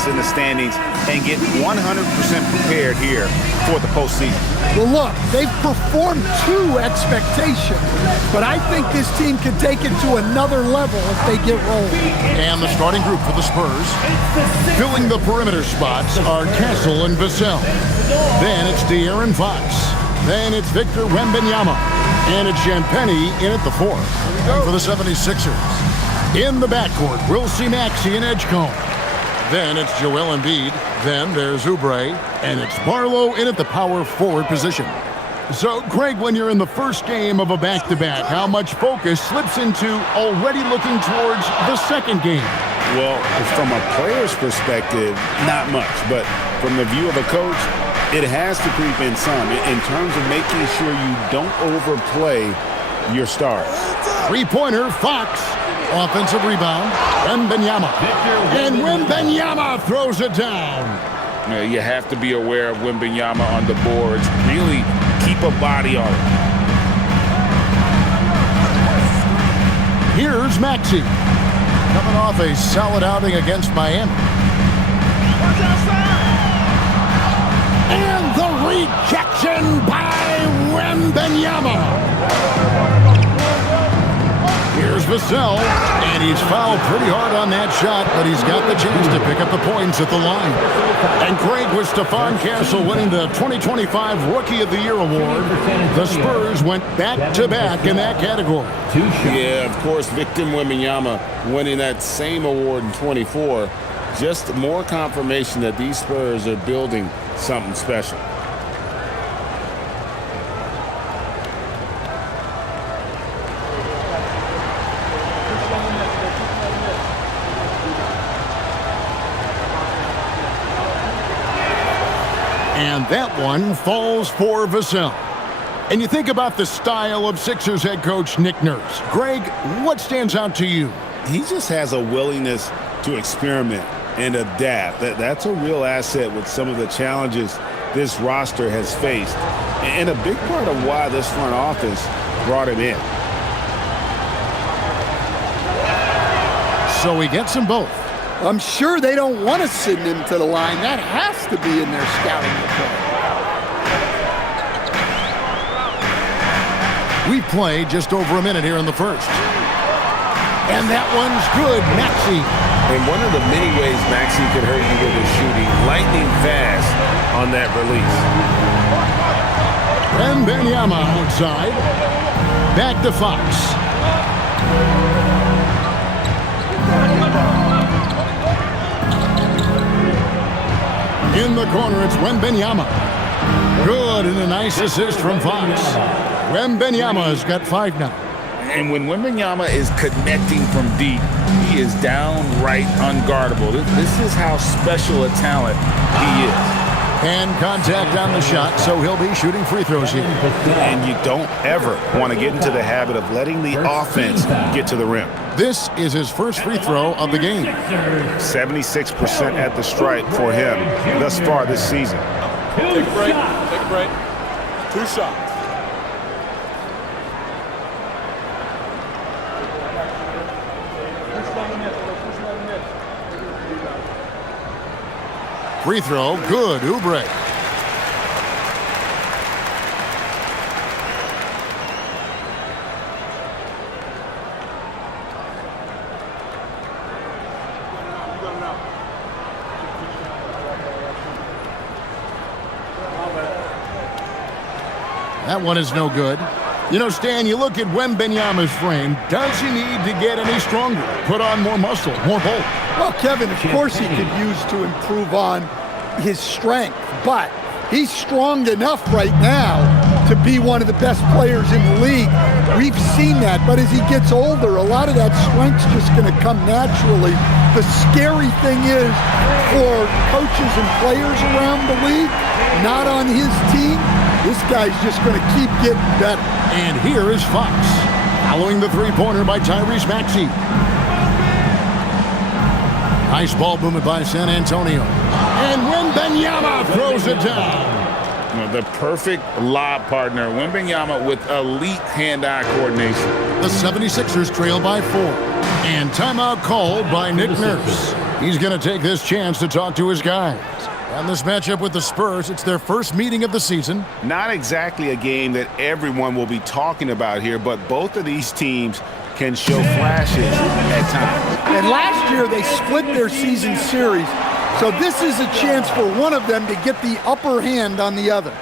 place in the standings and get 100% prepared here for the postseason. Well, look, they've performed to expectation, but I think this team can take it to another level if they get rolling. And the starting group for the Spurs, filling the perimeter spots, are Castle and Vassell. Then it's De'Aaron Fox. Then it's Victor Wembanyama. And it's Champagnie in at the fourth. And for the 76ers, in the backcourt, we'll see Maxey and Edgecombe. Then it's Joel Embiid. Then there's Oubre. And it's Barlow in at the power forward position. So, Craig, when you're in the first game of a back-to-back, how much focus slips into already looking towards the second game? Well, from a player's perspective, not much. But from the view of a coach, it has to creep in some in terms of making sure you don't overplay your stars. Three-pointer, Fox. Offensive rebound, Wembanyama. And Wembanyama throws it down. You have to be aware of Wembanyama on the boards. Really keep a body on it. Here's Maxey. Coming off a solid outing against Miami. And the rejection by Wembanyama. Here's Vassell, and he's fouled pretty hard on that shot, but he's got the chance to pick up the points at the line. And Craig, with Stephon Castle winning the 2025 Rookie of the Year award, the Spurs went back-to-back in that category. Yeah, of course, Victor Wembanyama winning that same award in 24. Just more confirmation that these Spurs are building something special. And that one falls for Vassell. And you think about the style of Sixers head coach Nick Nurse. Greg, what stands out to you? He just has a willingness to experiment and adapt. That's a real asset with some of the challenges this roster has faced. And a big part of why this front office brought him in. So he gets them both. I'm sure they don't want to send him to the line. That has to be in their scouting report. We played just over a minute here in the first. And that one's good, Maxey. And one of the many ways Maxey could hurt you with his shooting, lightning fast on that release. Wembanyama outside. Back to Fox. In the corner, it's Wembanyama. Good, and a nice assist from Fox. Wembanyama's got 5 now. And when Wembanyama is connecting from deep, he is downright unguardable. This is how special a talent he is. And contact on the shot, so he'll be shooting free throws here. And you don't ever want to get into the habit of letting the offense get to the rim. This is his first free throw of the game. 76% at the stripe for him thus far this season. Take a break. Take a break. 2 shots. Free throw, good, Oubre. That one is no good. You know, Stan, you look at Wembanyama's frame. Does he need to get any stronger? Put on more muscle, more bulk? Well, Kevin, of course he could use to improve on his strength, but he's strong enough right now to be one of the best players in the league. We've seen that, but as he gets older, a lot of that strength's just going to come naturally. The scary thing is for coaches and players around the league, not on his team, this guy's just going to keep getting better. And here is Fox, following the three-pointer by Tyrese Maxey. Nice ball movement by San Antonio. And Wembanyama throws it down. The perfect lob partner, Wembanyama, with elite hand-eye coordination. The 76ers trail by 4. And timeout called by Nick Nurse. He's going to take this chance to talk to his guys. And this matchup with the Spurs, it's their first meeting of the season. Not exactly a game that everyone will be talking about here, but both of these teams can show flashes at times. And last year they split their season series, so this is a chance for one of them to get the upper hand on the other.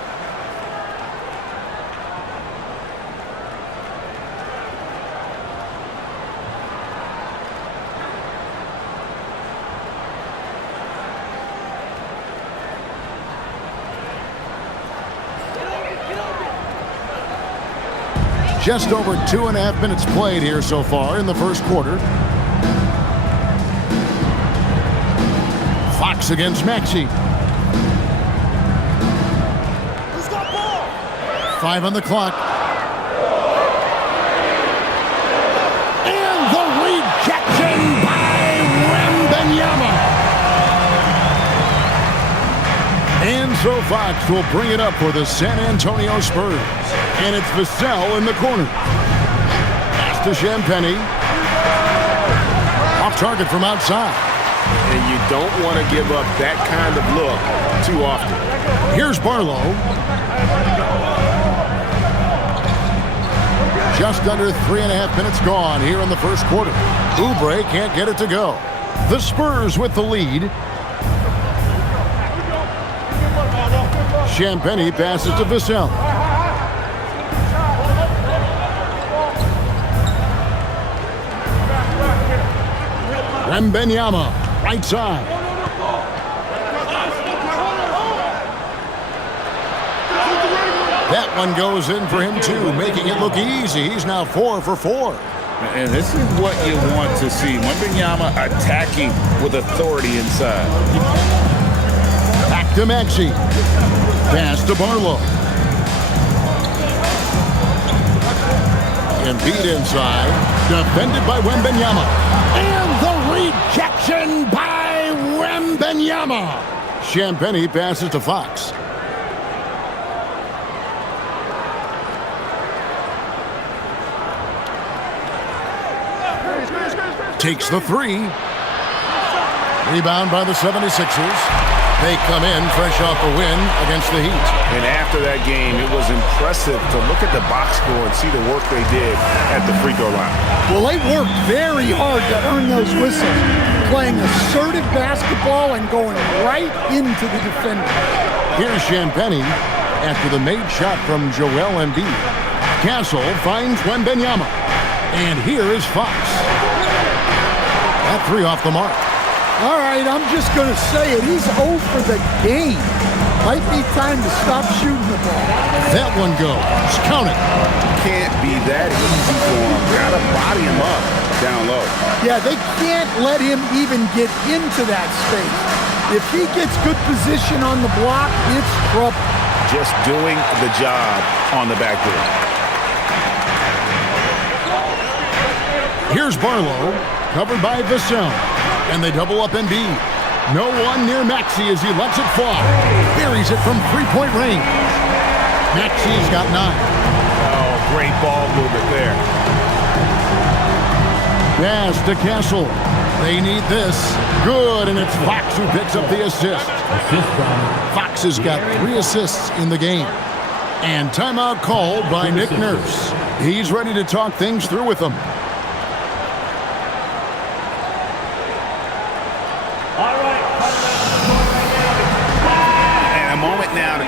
Just over 2.5 minutes played here so far in the first quarter. Fox against Maxey. Who's got ball? 5 on the clock. And the rejection by Wembanyama. And so Fox will bring it up for the San Antonio Spurs. And it's Vassell in the corner. Pass to Champagnie. Off target from outside. And you don't want to give up that kind of look too often. Here's Barlow. Just under 3.5 minutes gone here in the first quarter. Oubre can't get it to go. The Spurs with the lead. Champagnie passes to Vassell. Wembanyama, right side. That one goes in for him too, making it look easy. He's now 4 for 4. And this is what you want to see. Wembanyama attacking with authority inside. Back to Maxey. Pass to Barlow. Embiid inside. Defended by Wembanyama. And the rejection by Wembanyama. Champagnie passes to Fox. Takes the 3. Rebound by the 76ers. They come in fresh off a win against the Heat. And after that game, it was impressive to look at the box score and see the work they did at the free throw line. Well, they worked very hard to earn those whistles, playing assertive basketball and going right into the defender. Here's Champagnie after the made shot from Joel Embiid. Castle finds Wembanyama. And here is Fox. That 3 off the mark. All right, I'm just going to say it. He's 0 for the game. Might be time to stop shooting the ball. That one goes. Count it. Can't be that easy for him. Got to body him up down low. Yeah, they can't let him even get into that space. If he gets good position on the block, it's trouble. Just doing the job on the backboard. Here's Barlow, covered by Vassell. And they double up Embiid. No one near Maxey as he lets it fly. Buries it from 3-point range. Maxey's got 9. Oh, great ball movement there. Pass to Castle. They need this. Good, and it's Fox who picks up the assist. Fox has got 3 assists in the game. And timeout called by Nick Nurse. He's ready to talk things through with them.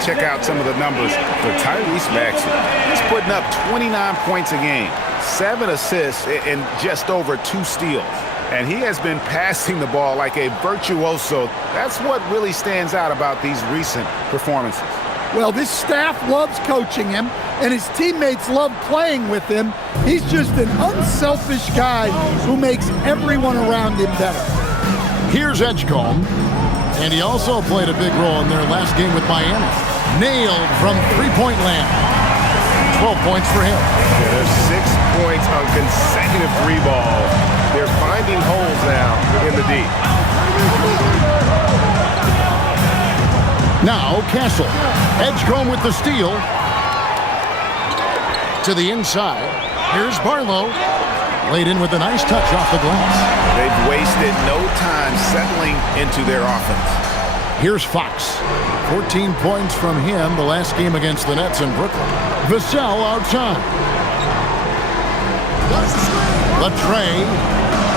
Check out some of the numbers for Tyrese Maxey. He's putting up 29 points a game, 7 assists, and just over 2 steals. And he has been passing the ball like a virtuoso. That's what really stands out about these recent performances. Well, this staff loves coaching him, and his teammates love playing with him. He's just an unselfish guy who makes everyone around him better. Here's Edgecombe. And he also played a big role in their last game with Miami. Nailed from 3-point land. 12 points for him. Yeah, there's 6 points on consecutive 3 balls. They're finding holes now in the D. Now Castle. Edgecombe with the steal. To the inside. Here's Barlow. Laid in with a nice touch off the glass. They've wasted no time settling into their offense. Here's Fox. 14 points from him the last game against the Nets in Brooklyn. Vassell outside. Latrey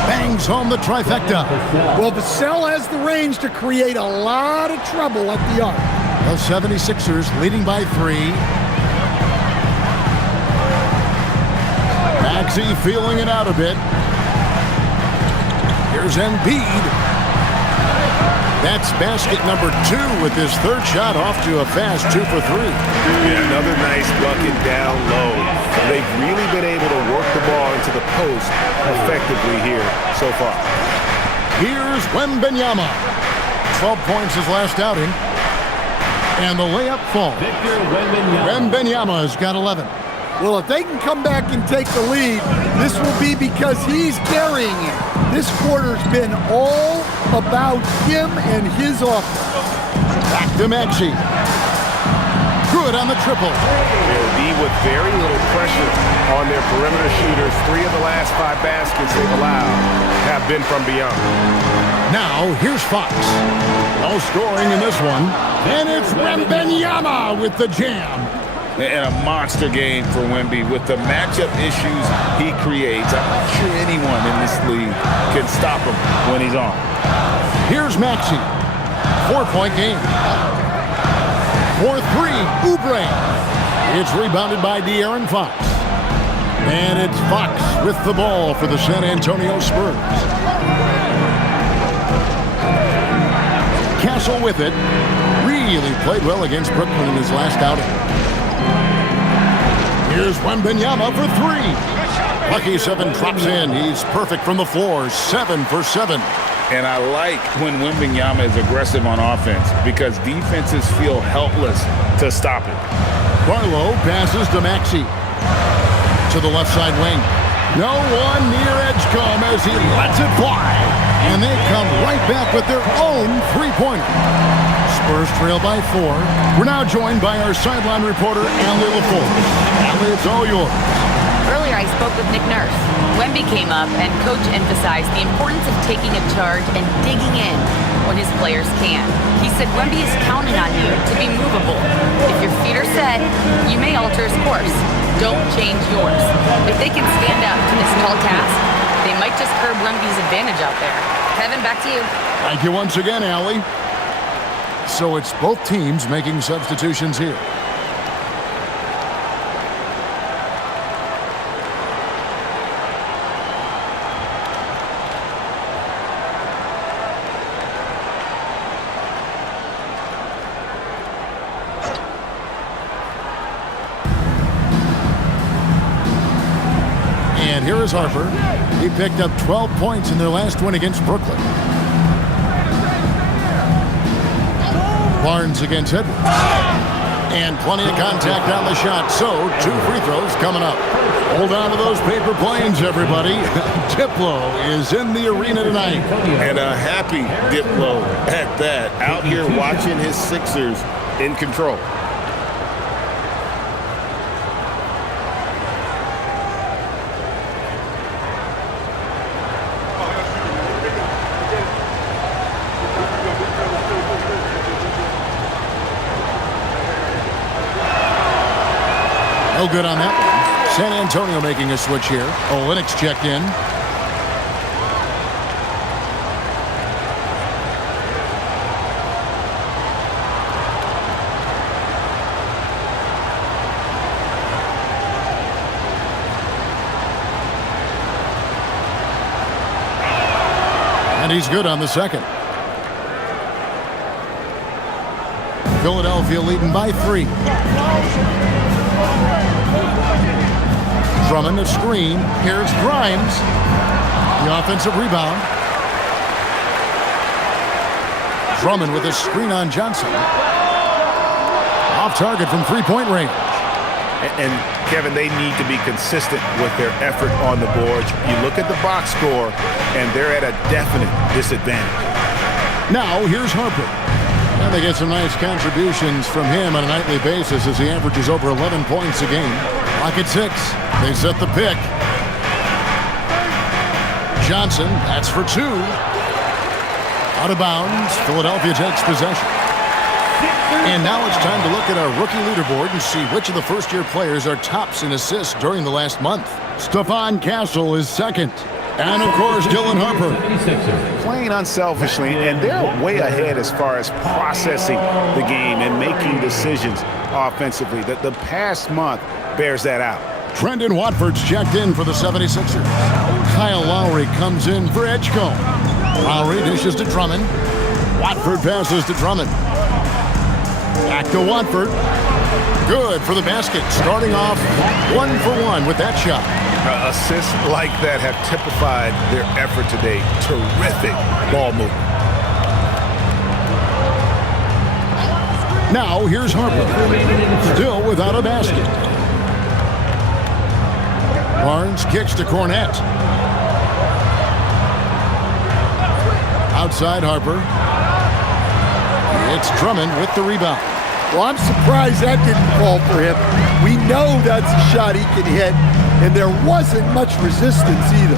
bangs home the trifecta. Well, Vassell has the range to create a lot of trouble at the arc. The 76ers leading by 3. Maxey feeling it out a bit. Here's Embiid. That's basket number 2 with his third shot off to a fast 2 for 3. Yeah, another nice bucket down low. They've really been able to work the ball into the post effectively here so far. Here's Wembanyama. 12 points his last outing. And the layup falls. Wembanyama's got 11. Well, if they can come back and take the lead, this will be because he's carrying it. This quarter's been all about him and his offense. Back to Maxey. Good on the triple. They'll be with very little pressure on their perimeter shooters. 3 of the last 5 baskets they've allowed have been from beyond. Now, here's Fox. No scoring in this one. And it's Wembanyama with the jam. And a monster game for Wemby. With the matchup issues he creates, I'm not sure anyone in this league can stop him when he's on. Here's Maxey. 4-point game. 4-3, Oubre. It's rebounded by De'Aaron Fox. And it's Fox with the ball for the San Antonio Spurs. Castle with it. Really played well against Brooklyn in his last outing. Here's Wembanyama for 3. Lucky 7 drops in. He's perfect from the floor. 7 for 7. And I like when Wembanyama is aggressive on offense because defenses feel helpless to stop it. Barlow passes to Maxey. To the left side wing. No one near edge come as he lets it fly. And they come right back with their own three-pointer. Spurs trail by 4. We're now joined by our sideline reporter, Allie LaForge. Allie, it's all yours. Earlier, I spoke with Nick Nurse. Wemby came up, and Coach emphasized the importance of taking a charge and digging in when his players can. He said Wemby is counting on you to be movable. If your feet are set, you may alter his course. Don't change yours. If they can stand up to this tall task, they might just curb Wemby's advantage out there. Kevin, back to you. Thank you once again, Allie. So it's both teams making substitutions here. And here is Harper. He picked up 12 points in their last win against Brooklyn. Barnes against Edwards. And plenty of contact on the shot. So, 2 free throws coming up. Hold on to those paper planes, everybody. Diplo is in the arena tonight. And a happy Diplo at that. Out here watching his Sixers in control. No good on that one. San Antonio making a switch here. Lynx checked in. And he's good on the second. Philadelphia leading by 3. Drummond the screen. Here's Grimes. The offensive rebound. Drummond with a screen on Johnson. Off target from three-point range. And Kevin, they need to be consistent with their effort on the boards. You look at the box score, and they're at a definite disadvantage. Now, here's Harper. And they get some nice contributions from him on a nightly basis as he averages over 11 points a game. Clock at 6. They set the pick. Johnson, that's for two. Out of bounds, Philadelphia takes possession. And now it's time to look at our rookie leaderboard and see which of the first-year players are tops in assists during the last month. Stephon Castle is second. And, of course, Dylan Harper. Playing unselfishly, and they're way ahead as far as processing the game and making decisions offensively. The past month bears that out. Trendon Watford's checked in for the 76ers. Kyle Lowry comes in for Edgecombe. Lowry dishes to Drummond. Watford passes to Drummond. Back to Watford. Good for the basket. Starting off 1 for 1 with that shot. Assists like that have typified their effort today. Terrific ball movement. Now here's Harper. Still without a basket. Barnes kicks to Cornette. Outside Harper. It's Drummond with the rebound. Well, I'm surprised that didn't fall for him. We know that's a shot he can hit, and there wasn't much resistance either.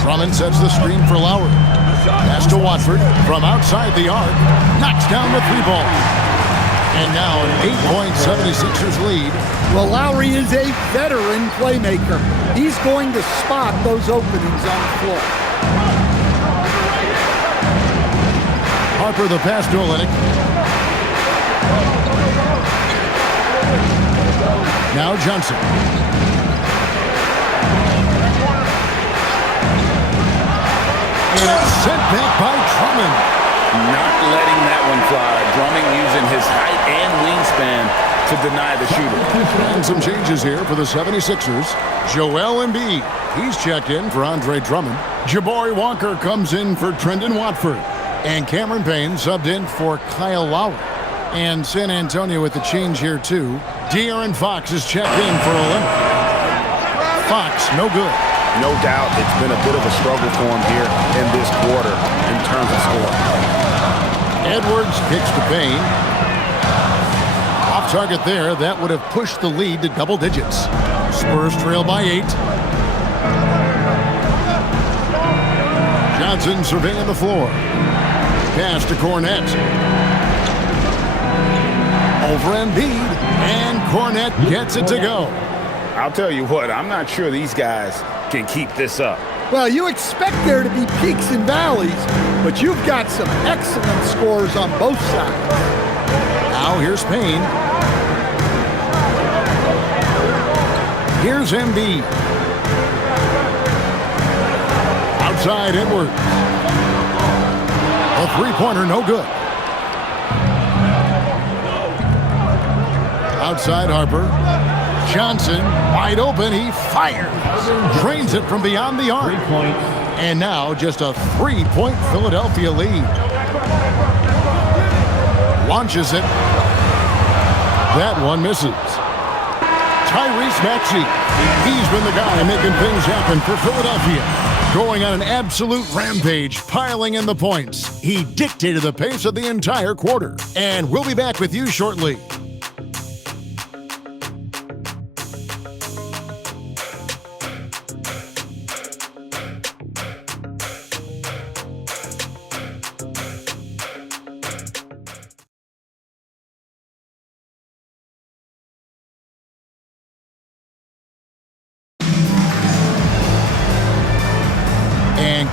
Drummond sets the screen for Lowry. Pass to Watford from outside the arc. Knocks down the three ball. And now an 8-point 76ers lead. Well, Lowry is a veteran playmaker. He's going to spot those openings on the floor. Harper the pass to Olynyk. Now Johnson. And it's sent back by Drummond. Not letting that one fly. Drummond using his height and wingspan to deny the shooter. And some changes here for the 76ers. Joel Embiid, he's checked in for Andre Drummond. Jabari Walker comes in for Trendon Watford. And Cameron Payne subbed in for Kyle Lowry. And San Antonio with the change here too. De'Aaron Fox is checked in for Olynyk. Fox, no good. No doubt it's been a bit of a struggle for him here in this quarter in terms of scoring. Edwards kicks to Payne. Off target there, that would have pushed the lead to double digits. Spurs trail by 8. Johnson surveying the floor. Pass to Cornette. Over Embiid, and Cornette gets it to go. I'll tell you what, I'm not sure these guys can keep this up. Well, you expect there to be peaks and valleys, but you've got some excellent scores on both sides. Now here's Payne. Here's Embiid. Outside Edwards. A three-pointer, no good. Outside Harper. Johnson, wide open, he fires. Drains it from beyond the arc. And now just a 3-point Philadelphia lead. Launches it. That one misses. Tyrese Maxey, he's been the guy making things happen for Philadelphia. Going on an absolute rampage, piling in the points. He dictated the pace of the entire quarter. And we'll be back with you shortly.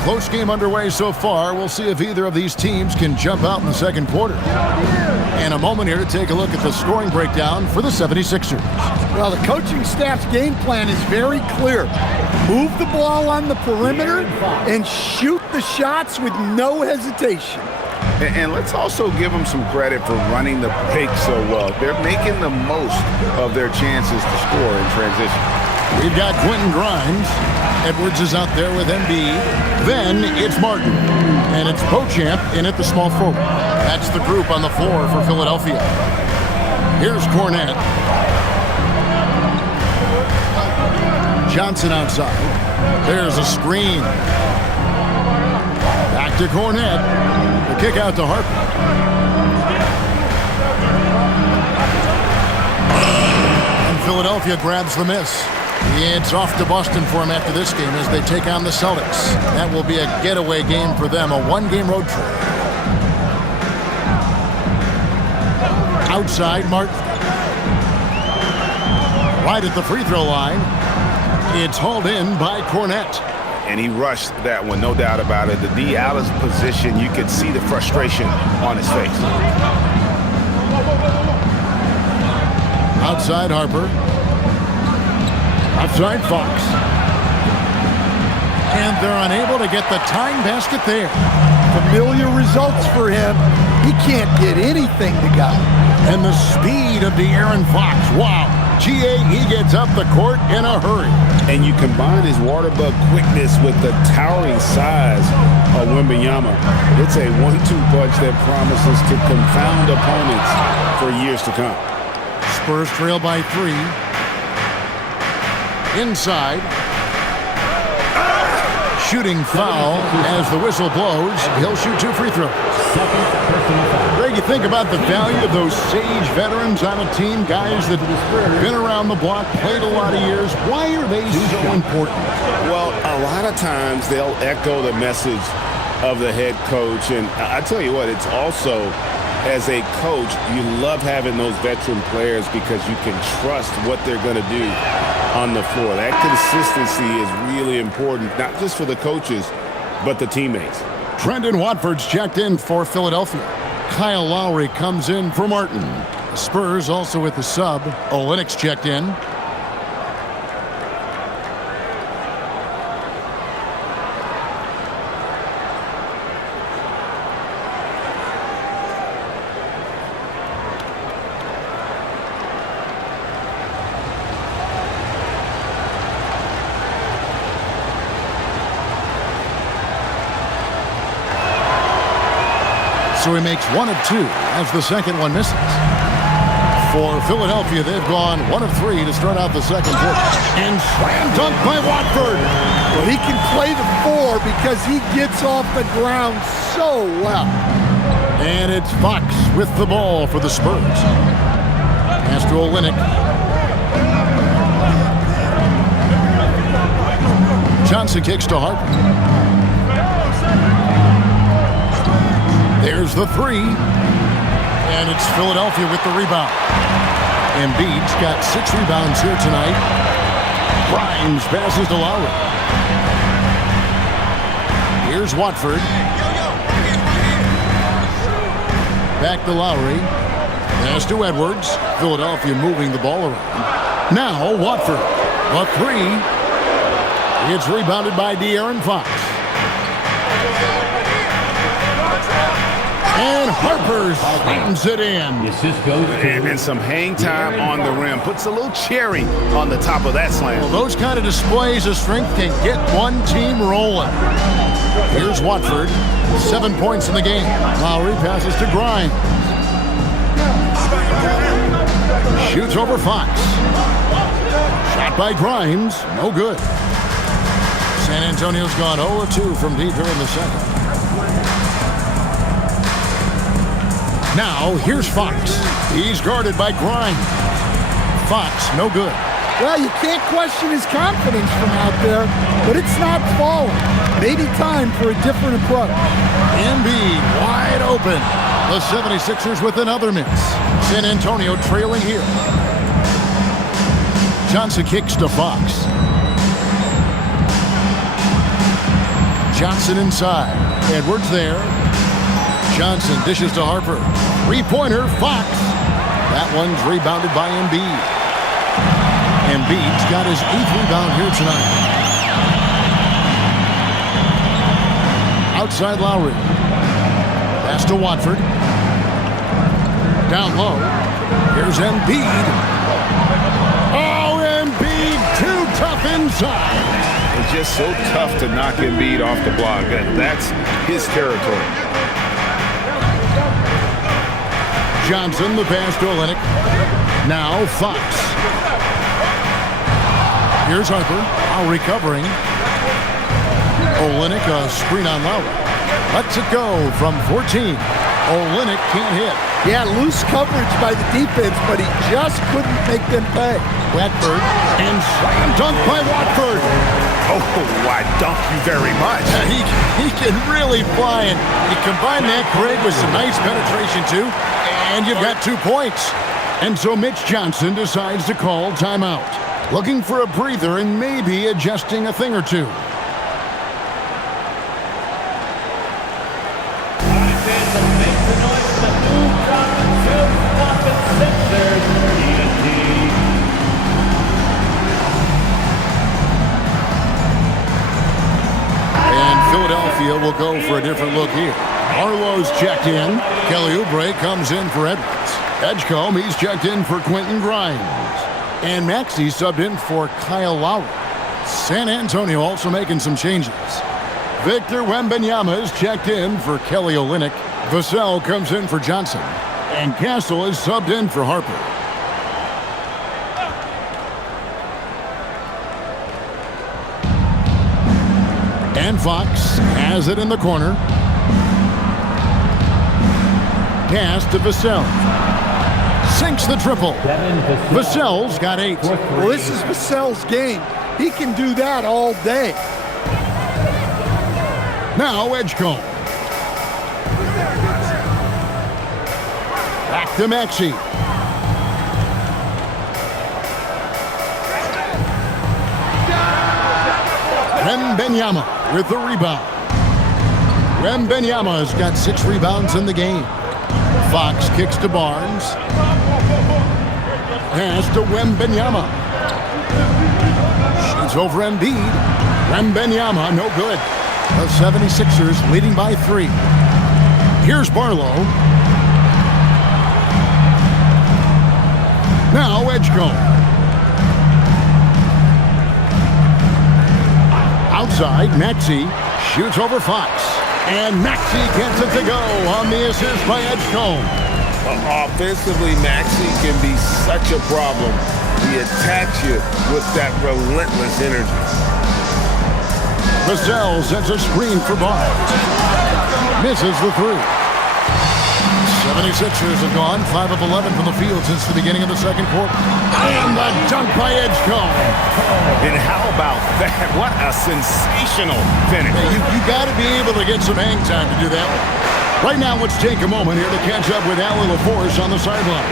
Close game underway so far. We'll see if either of these teams can jump out in the second quarter. And a moment here to take a look at the scoring breakdown for the 76ers. Well, the coaching staff's game plan is very clear. Move the ball on the perimeter and shoot the shots with no hesitation. And let's also give them some credit for running the break so well. They're making the most of their chances to score in transition. We've got Quentin Grimes. Edwards is out there with Embiid. Then it's Martin. And it's Beauchamp in at the small forward. That's the group on the floor for Philadelphia. Here's Cornette. Johnson outside. There's a screen. Back to Cornette. The kick out to Harper. And Philadelphia grabs the miss. It's off to Boston for him after this game as they take on the Celtics. That will be a getaway game for them, a one-game road trip. Outside, Martin. Right at the free throw line. It's hauled in by Cornette. And he rushed that one, no doubt about it. The D out of position, you could see the frustration on his face. Outside, Harper. Outside, Fox. And they're unable to get the tying basket there. Familiar results for him. He can't get anything to go. And the speed of De'Aaron Fox. Wow. GA, he gets up the court in a hurry. And you combine his water bug quickness with the towering size of Wembanyama. It's a 1-2 punch that promises to confound opponents for years to come. Spurs trail by 3. Inside. Shooting foul as the whistle blows. He'll shoot 2 free throws. Greg, you think about the value of those sage veterans on a team, guys that have been around the block, played a lot of years. Why are they so important? Well, a lot of times they'll echo the message of the head coach. And I tell you what, it's also, as a coach, you love having those veteran players because you can trust what they're going to do on the floor. That consistency is really important, not just for the coaches, but the teammates. Trendon Watford's checked in for Philadelphia. Kyle Lowry comes in for Martin. The Spurs also with the sub. Lynx checked in. So he makes 1 of 2 as the second one misses. For Philadelphia, they've gone 1 of 3 to start out the second quarter. And slam dunk by Watford. Well, he can play the 4 because he gets off the ground so well. And it's Fox with the ball for the Spurs. Pass to Olynyk. Johnson kicks to Harper. There's the 3. And it's Philadelphia with the rebound. Embiid's got 6 rebounds here tonight. Grimes passes to Lowry. Here's Watford. Back to Lowry. Pass to Edwards. Philadelphia moving the ball around. Now Watford. A 3. It's rebounded by De'Aaron Fox. And Harper slams it in. And some hang time on the rim. Puts a little cherry on the top of that slam. Well, those kind of displays of strength can get one team rolling. Here's Watford. 7 points in the game. Lowry passes to Grimes. Shoots over Fox. Shot by Grimes. No good. San Antonio's gone 0-2 from deep here in the second. Now, here's Fox. He's guarded by Grimes. Fox, no good. Well, you can't question his confidence from out there, but it's not falling. Maybe time for a different approach. Embiid wide open. The 76ers with another miss. San Antonio trailing here. Johnson kicks to Fox. Johnson inside. Edwards there. Johnson dishes to Harper. Three-pointer, Fox. That one's rebounded by Embiid. Embiid's got his 8th rebound here tonight. Outside Lowry. Pass to Watford. Down low. Here's Embiid. Oh, Embiid too tough inside. It's just so tough to knock Embiid off the block. That's his territory. Johnson, the pass to Olynyk. Now Fox. Here's Harper. Now recovering. Olynyk, a screen on Lowry. Lets it go from 14. Olynyk can't hit. Yeah, loose coverage by the defense, but he just couldn't make them pay. Watford and slam dunk by Watford. Oh, why, dunk you very much. He can really fly, and you combine that, Craig, with some nice penetration, too, and you've got 2 points. And so Mitch Johnson decides to call timeout, looking for a breather and maybe adjusting a thing or two. Philadelphia will go for a different look here. Arlo's checked in. Kelly Oubre comes in for Edwards. Edgecombe, he's checked in for Quentin Grimes. And Maxey subbed in for Kyle Lowry. San Antonio also making some changes. Victor Wembanyama is checked in for Kelly Olynyk. Vassell comes in for Johnson. And Castle is subbed in for Harper. And Fox has it in the corner. Pass to Vassell. Sinks the triple. Vassell's got 8. Well, this is Vassell's game. He can do that all day. Now Edgecombe. Back to Maxey. Wembanyama with the rebound. Wembanyama's got 6 rebounds in the game. Fox kicks to Barnes. Pass to Wembanyama. Shoots over Embiid. Wembanyama, no good. The 76ers leading by 3. Here's Barlow. Now Edgecombe. Outside, Maxey shoots over Fox. And Maxey gets it to go on the assist by Edgecombe. Offensively, Maxey can be such a problem. He attacks you with that relentless energy. Vassell sets a screen for Barnes. Misses the 3. 76ers have gone 5 of 11 from the field since the beginning of the second quarter. And the dunk by Edgecombe. And how about that? What a sensational finish. Hey, you got to be able to get some hang time to do that one. Right now, let's take a moment here to catch up with Allie LaForce on the sideline.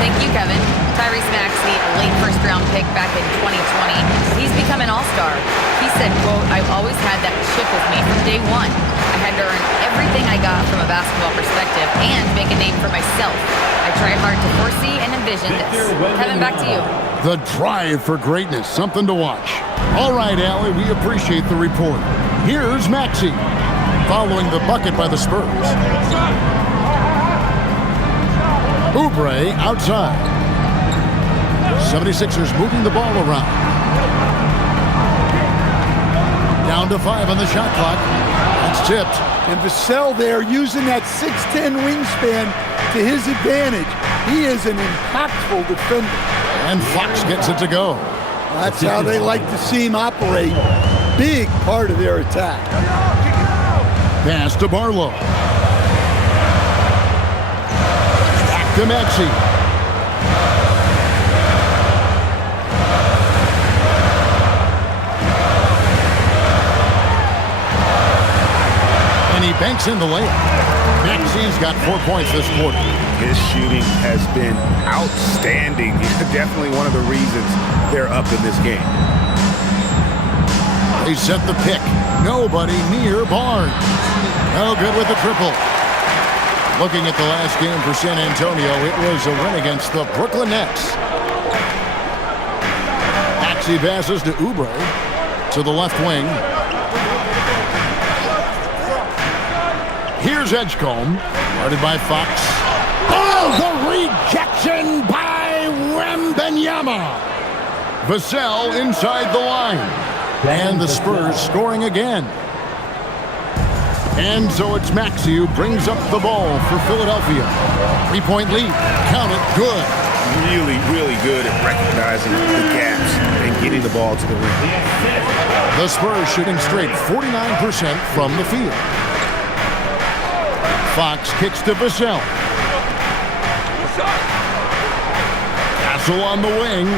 Thank you, Kevin. Tyrese Maxey, a late first-round pick back in 2020. He's become an all-star. He said, quote, "I've always had that chip with me from day one. I had to earn everything I got from a basketball perspective and make a name for myself. I tried hard to foresee and envision this." Kevin, back to you. The drive for greatness, something to watch. All right, Allie, we appreciate the report. Here's Maxey, following the bucket by the Spurs. Oubre outside. 76ers moving the ball around. Down to 5 on the shot clock. That's tipped. And Vassell there using that 6'10 wingspan to his advantage. He is an impactful defender. And Fox gets it to go. That's how they like to see him operate. Big part of their attack. Pass to Barlow. Back to Maxey. And he banks in the layup. Maxey's got 4 points this quarter. His shooting has been outstanding. Definitely one of the reasons they're up in this game. They set the pick. Nobody near Barnes. No good with the triple. Looking at the last game for San Antonio, it was a win against the Brooklyn Nets. Maxey passes to Oubre to the left wing. Here's Edgecombe, guarded by Fox. Oh, the rejection by Wembanyama. Vassell inside the line. And the Spurs scoring again. And so it's Maxey who brings up the ball for Philadelphia. 3-point lead. Count it. Good. Really, really good at recognizing the gaps and getting the ball to the rim. The Spurs shooting straight 49% from the field. Fox kicks to Vassell. Castle on the wing.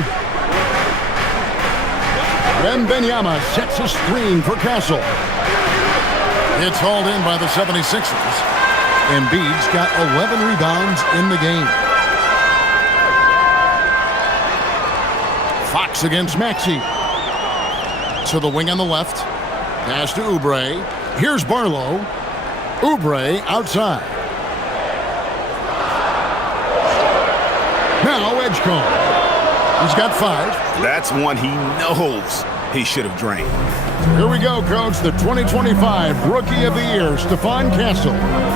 Wembanyama sets a screen for Castle. It's hauled in by the 76ers. Embiid's got 11 rebounds in the game. Fox against Maxey. To the wing on the left. Pass to Oubre. Here's Barlow. Oubre outside. Now Edgecombe. He's got 5. That's one he knows he should have drained. Here we go, Coach. The 2025 Rookie of the Year, Stephon Castle.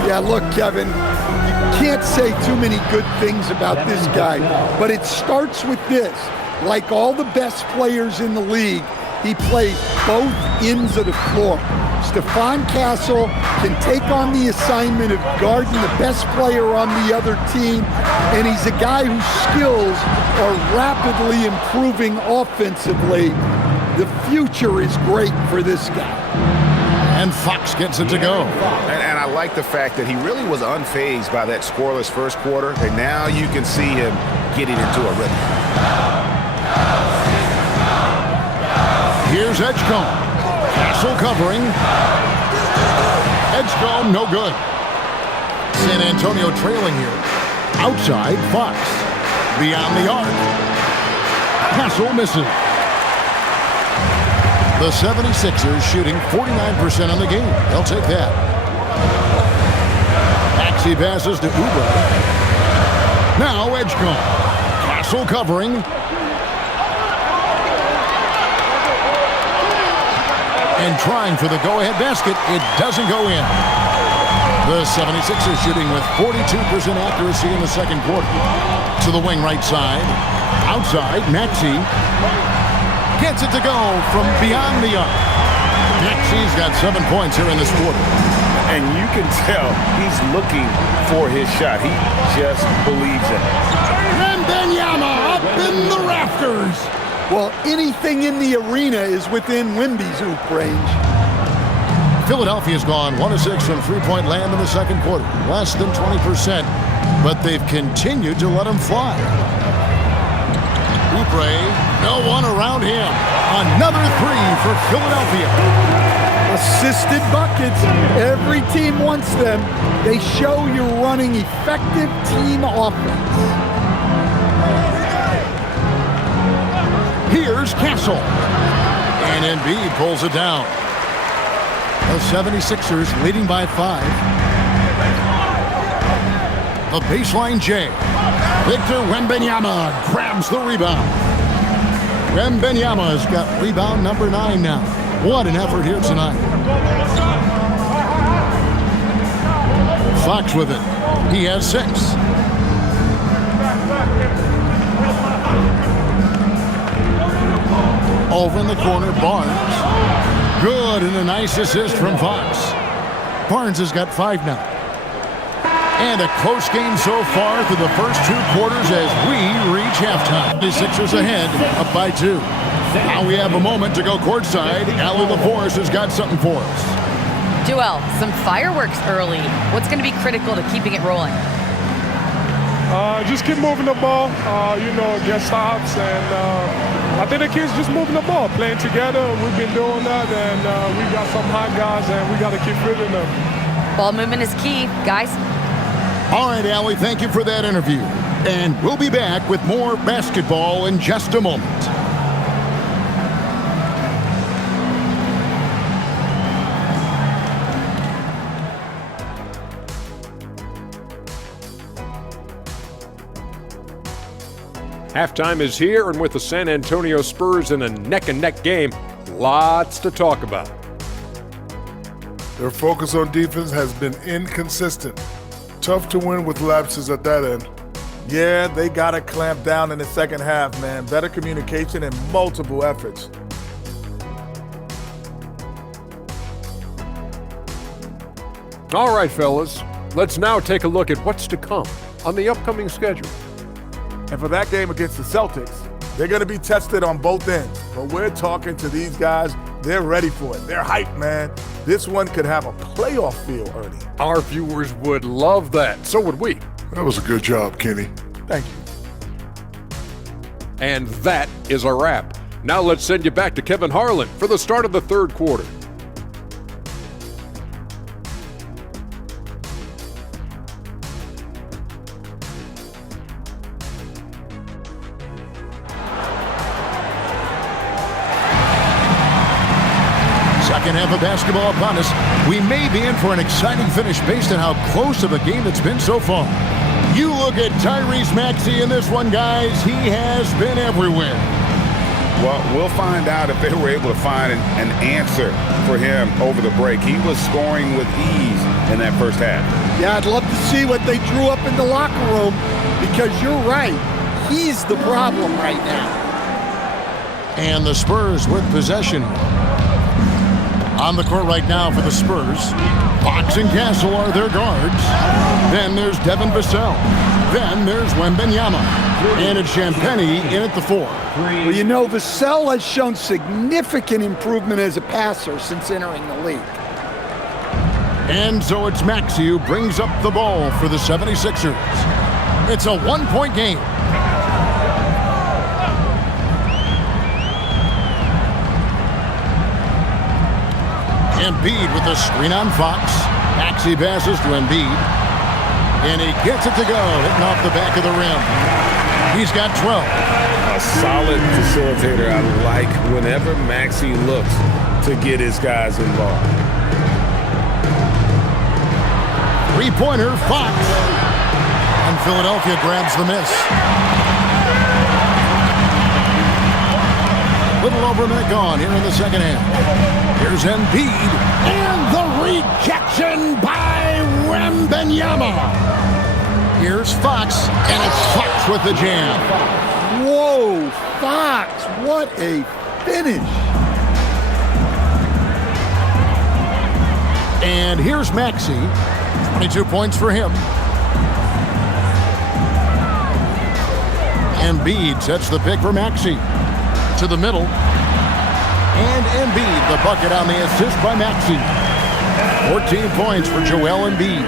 Yeah, look, Kevin, you can't say too many good things about this guy, but it starts with this. Like all the best players in the league, he plays both ends of the floor. Stephon Castle can take on the assignment of guarding the best player on the other team, and he's a guy whose skills are rapidly improving offensively. The future is great for this guy. And Fox gets it to go. And I like the fact that he really was unfazed by that scoreless first quarter, and now you can see him getting into a rhythm. Here's Edgecombe. Castle covering. Edgecombe, no good. San Antonio trailing here. Outside, Fox. Beyond the arc. Castle misses. The 76ers shooting 49% on the game. They'll take that. Maxey passes to Oubre. Now Edgecombe. Castle covering. And trying for the go-ahead basket. It doesn't go in. The 76ers shooting with 42% accuracy in the second quarter. To the wing right side. Outside, Maxey. Gets it to go from beyond the arc. Maxey's got 7 points here in this quarter. And you can tell he's looking for his shot. He just believes it. Wembanyama up in the rafters. Well, anything in the arena is within Wemby's hoop range. Philadelphia's gone 1 of 6 from three-point land in the second quarter. Less than 20%, but they've continued to let him fly. Oubre, no one around him. Another 3 for Philadelphia. Assisted buckets. Every team wants them. They show you're running effective team offense. Here's Castle. And Embiid pulls it down. The 76ers leading by 5. The baseline J. Victor Wembanyama grabs the rebound. Wembanyama's got rebound number 9 now. What an effort here tonight. Fox with it. He has 6. Over in the corner, Barnes. Good, and a nice assist from Fox. Barnes has got 5 now. And a close game so far through the first 2 quarters as we reach halftime. The Sixers ahead, up by 2. Now we have a moment to go courtside. Allie LaForce has got something for us. Joel, some fireworks early. What's going to be critical to keeping it rolling? Just keep moving the ball, get stops, and I think the kids just moving the ball, playing together. We've been doing that, and we got some hot guys, and we got to keep fitting them. Ball movement is key, guys. All right, Allie, thank you for that interview. And we'll be back with more basketball in just a moment. Halftime is here, and with the San Antonio Spurs in a neck-and-neck game, lots to talk about. Their focus on defense has been inconsistent. Tough to win with lapses at that end. Yeah, they got to clamp down in the second half, man. Better communication and multiple efforts. All right, fellas, let's now take a look at what's to come on the upcoming schedule. And for that game against the Celtics, they're going to be tested on both ends. But we're talking to these guys. They're ready for it. They're hyped, man. This one could have a playoff feel, Ernie. Our viewers would love that. So would we. That was a good job, Kenny. Thank you. And that is a wrap. Now let's send you back to Kevin Harlan for the start of the third quarter. Second half of basketball upon us. We may be in for an exciting finish based on how close of a game it's been so far. You look at Tyrese Maxey in this one, guys. He has been everywhere. Well, we'll find out if they were able to find an answer for him over the break. He was scoring with ease in that first half. Yeah, I'd love to see what they drew up in the locker room, because you're right. He's the problem right now. And the Spurs with possession. On the court right now for the Spurs, Fox and Castle are their guards. Then there's Devin Vassell. Then there's Wembanyama. And it's Champagnie in at the 4. Well, you know, Vassell has shown significant improvement as a passer since entering the league. And so it's Maxey who brings up the ball for the 76ers. It's a one-point game. Embiid with a screen on Fox. Maxey passes to Embiid. And he gets it to go, hitting off the back of the rim. He's got 12. A solid facilitator. I like whenever Maxey looks to get his guys involved. Three-pointer, Fox. And Philadelphia grabs the miss. Little over a minute gone here in the second half. Here's Embiid, and the rejection by Wembanyama. Here's Fox, and it's Fox with the jam. Whoa, Fox, what a finish. And here's Maxey, 22 points for him. Embiid sets the pick for Maxey. To the middle. And Embiid, the bucket on the assist by Maxey. 14 points for Joel Embiid.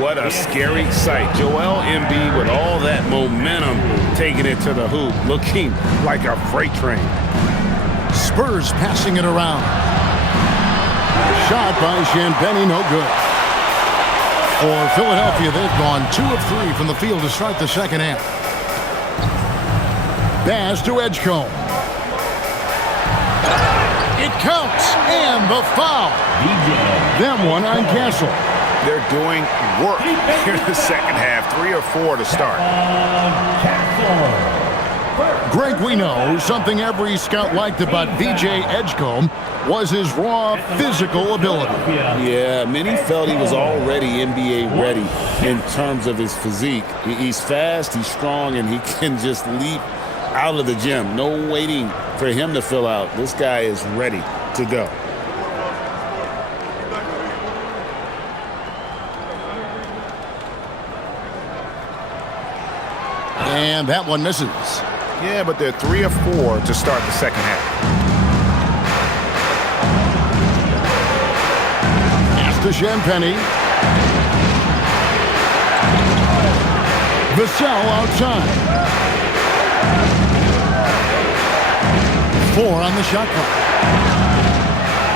What a scary sight. Joel Embiid with all that momentum taking it to the hoop, looking like a freight train. Spurs passing it around. Shot by Champagnie, no good. For Philadelphia, they've gone 2 of 3 from the field to start the second half. Pass to Edgecombe. It counts, and the foul. Them one on Castle. They're doing work here in the second half, 3 or 4 to start. Greg, we know something every scout liked about VJ Edgecombe was his raw physical ability. Yeah, many felt he was already NBA ready in terms of his physique. He's fast, he's strong, and he can just leap out of the gym. No waiting for him to fill out. This guy is ready to go. And that one misses. Yeah, but they're 3 or 4 to start the second half. Pass to Champagnie. Vassell outside. 4 on the shot clock.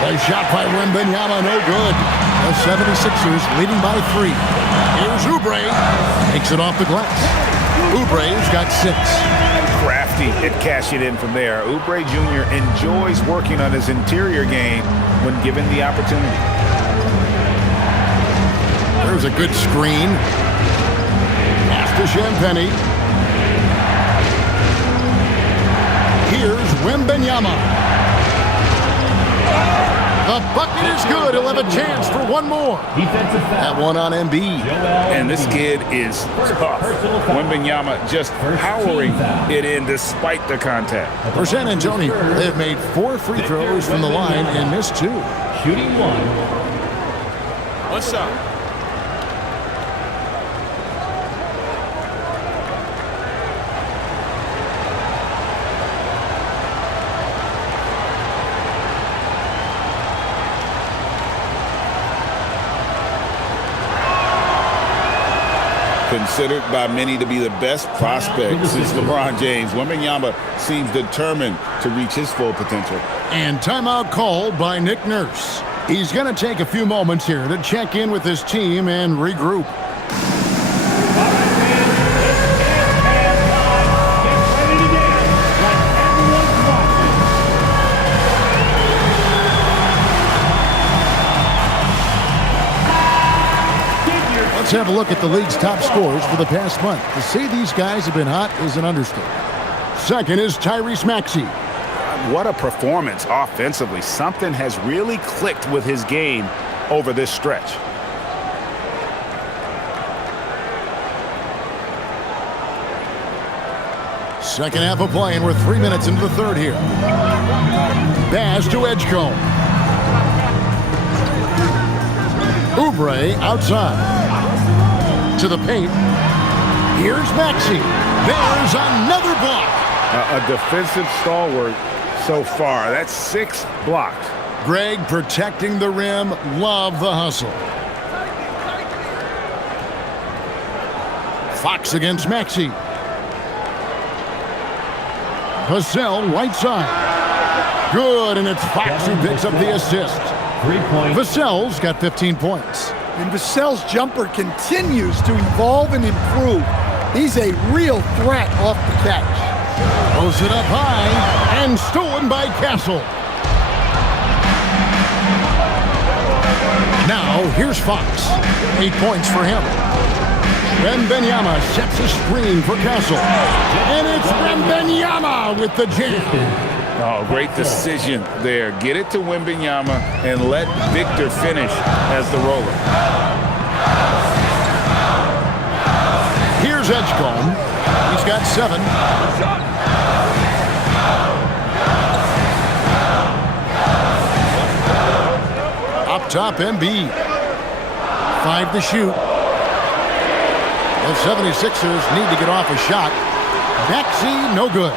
The shot by Wembanyama, no good. The 76ers leading by 3. Here's Oubre. Takes it off the glass. Oubre's got 6. Crafty at cashing in from there. Oubre Jr. enjoys working on his interior game when given the opportunity. There's a good screen. Pass to Champagnie. Here's Wembanyama. The bucket is good. He'll have a chance for one more. That one on Embiid. And this kid is tough. Wembanyama just powering it in despite the contact. For San Antonio, they've made 4 free throws from the line and missed 2. Shooting 1. What's up? Considered by many to be the best prospect since LeBron James, Wembanyama seems determined to reach his full potential. And timeout called by Nick Nurse. He's going to take a few moments here to check in with his team and regroup. Let's have a look at the league's top scorers for the past month. To say these guys have been hot is an understatement. Second is Tyrese Maxey. What a performance offensively. Something has really clicked with his game over this stretch. Second half of play, and we're 3 minutes into the third here. Pass to Edgecombe. Oubre outside. To the paint. Here's Maxey. There's another block. A defensive stalwart so far. That's 6 blocks. Greg protecting the rim. Love the hustle. Fox against Maxey. Vassell right side. Good, and it's Fox who picks up the assist. 3 points. Vassell's got 15 points. And Vassell's jumper continues to evolve and improve. He's a real threat off the catch. Throws it up high and stolen by Castle. Now here's Fox. 8 points for him. Wembanyama sets a screen for Castle. And it's Wembanyama with the jam. Oh, great decision there. Get it to Wembanyama and let Victor finish as the roller. Here's Edgecombe. He's got 7. Up top, Embiid. 5 to shoot. The 76ers need to get off a shot. Maxey, no good.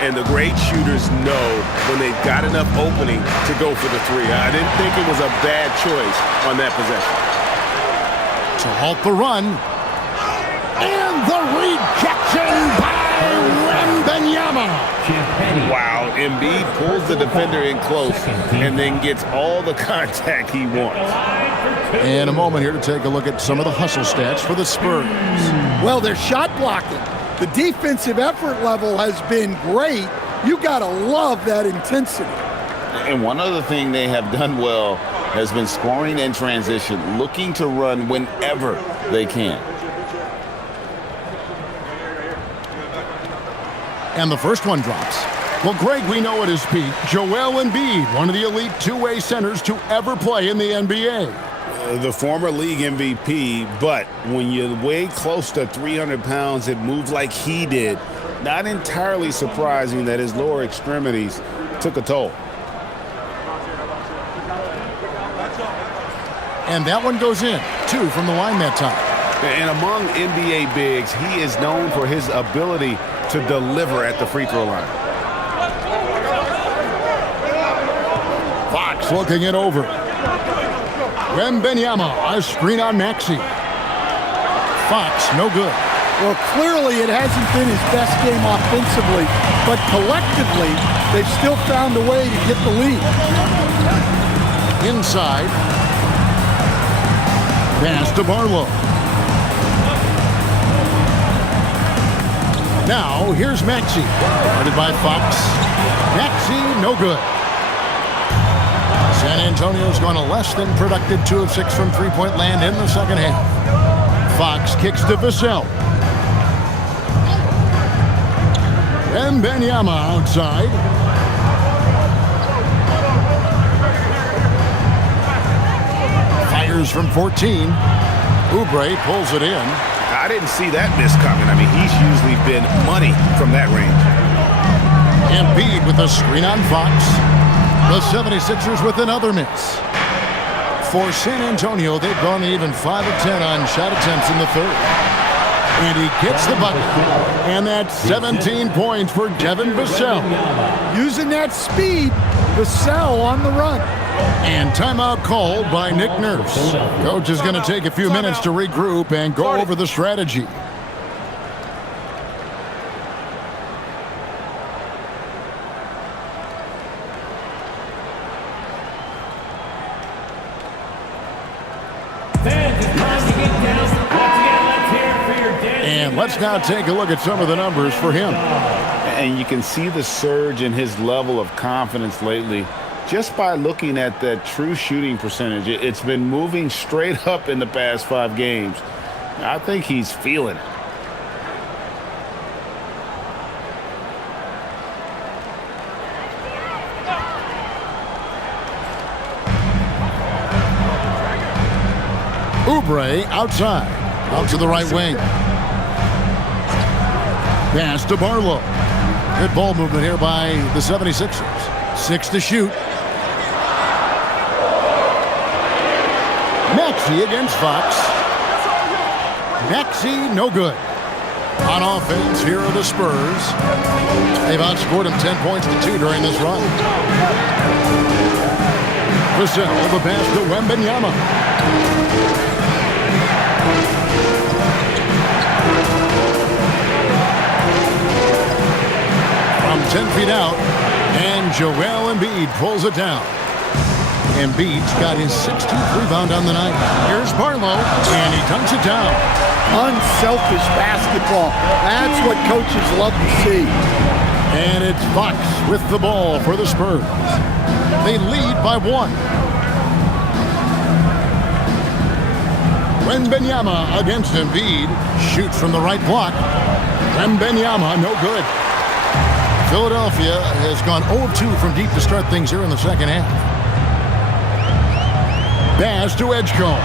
And the great shooters know when they've got enough opening to go for the 3. I didn't think it was a bad choice on that possession. To halt the run. And the rejection by Wembanyama. Wow, Embiid pulls the defender in close and then gets all the contact he wants. And a moment here to take a look at some of the hustle stats for the Spurs. Well, they're shot blocking. The defensive effort level has been great. You got to love that intensity. And one other thing they have done well has been scoring in transition, looking to run whenever they can. And the first one drops. Well, Greg, we know at his peak, Joel Embiid, one of the elite two-way centers to ever play in the NBA. The former league MVP, but when you weigh close to 300 pounds, it moves like he did. Not entirely surprising that his lower extremities took a toll. And that one goes in. 2 from the line that time. And among NBA bigs, he is known for his ability to deliver at the free throw line. Fox looking it over. Wembanyama, a screen on Maxey. Fox, no good. Well, clearly it hasn't been his best game offensively, but collectively, they've still found a way to get the lead. Inside. Pass to Barlow. Now, here's Maxey. Guarded by Fox. Maxey, no good. San Antonio's gone a less than productive 2 of 6 from three-point land in the second half. Fox kicks to Vassell. Wembanyama outside. Fires from 14. Oubre pulls it in. I didn't see that miss coming. I mean, he's usually been money from that range. Embiid with a screen on Fox. The 76ers with another miss. For San Antonio, they've gone even 5 of 10 on shot attempts in the third. And he gets the bucket. And that's 17 points for Devin Vassell. Using that speed, Vassell on the run. And timeout called by Nick Nurse. Coach is going to take a few minutes to regroup and go over the strategy. And let's now take a look at some of the numbers for him. And you can see the surge in his level of confidence lately just by looking at that true shooting percentage. It's been moving straight up in the past 5 games. I think he's feeling it. Oubre outside, out to the right wing. Pass to Barlow. Good ball movement here by the 76ers. 6 to shoot. Maxey against Fox. Maxey, no good. On offense, here are the Spurs. They've outscored him 10 points to 2 during this run. Vassell, the pass to Wembanyama. From 10 feet out, and Joel Embiid pulls it down. Embiid's got his 16th rebound on the night. Here's Barlow, and he dunks it down. Unselfish basketball. That's what coaches love to see. And it's Fox with the ball for the Spurs. They lead by 1. Wembanyama against Embiid. Shoots from the right block. Wembanyama, no good. Philadelphia has gone 0-2 from deep to start things here in the second half. Pass to Edgecombe.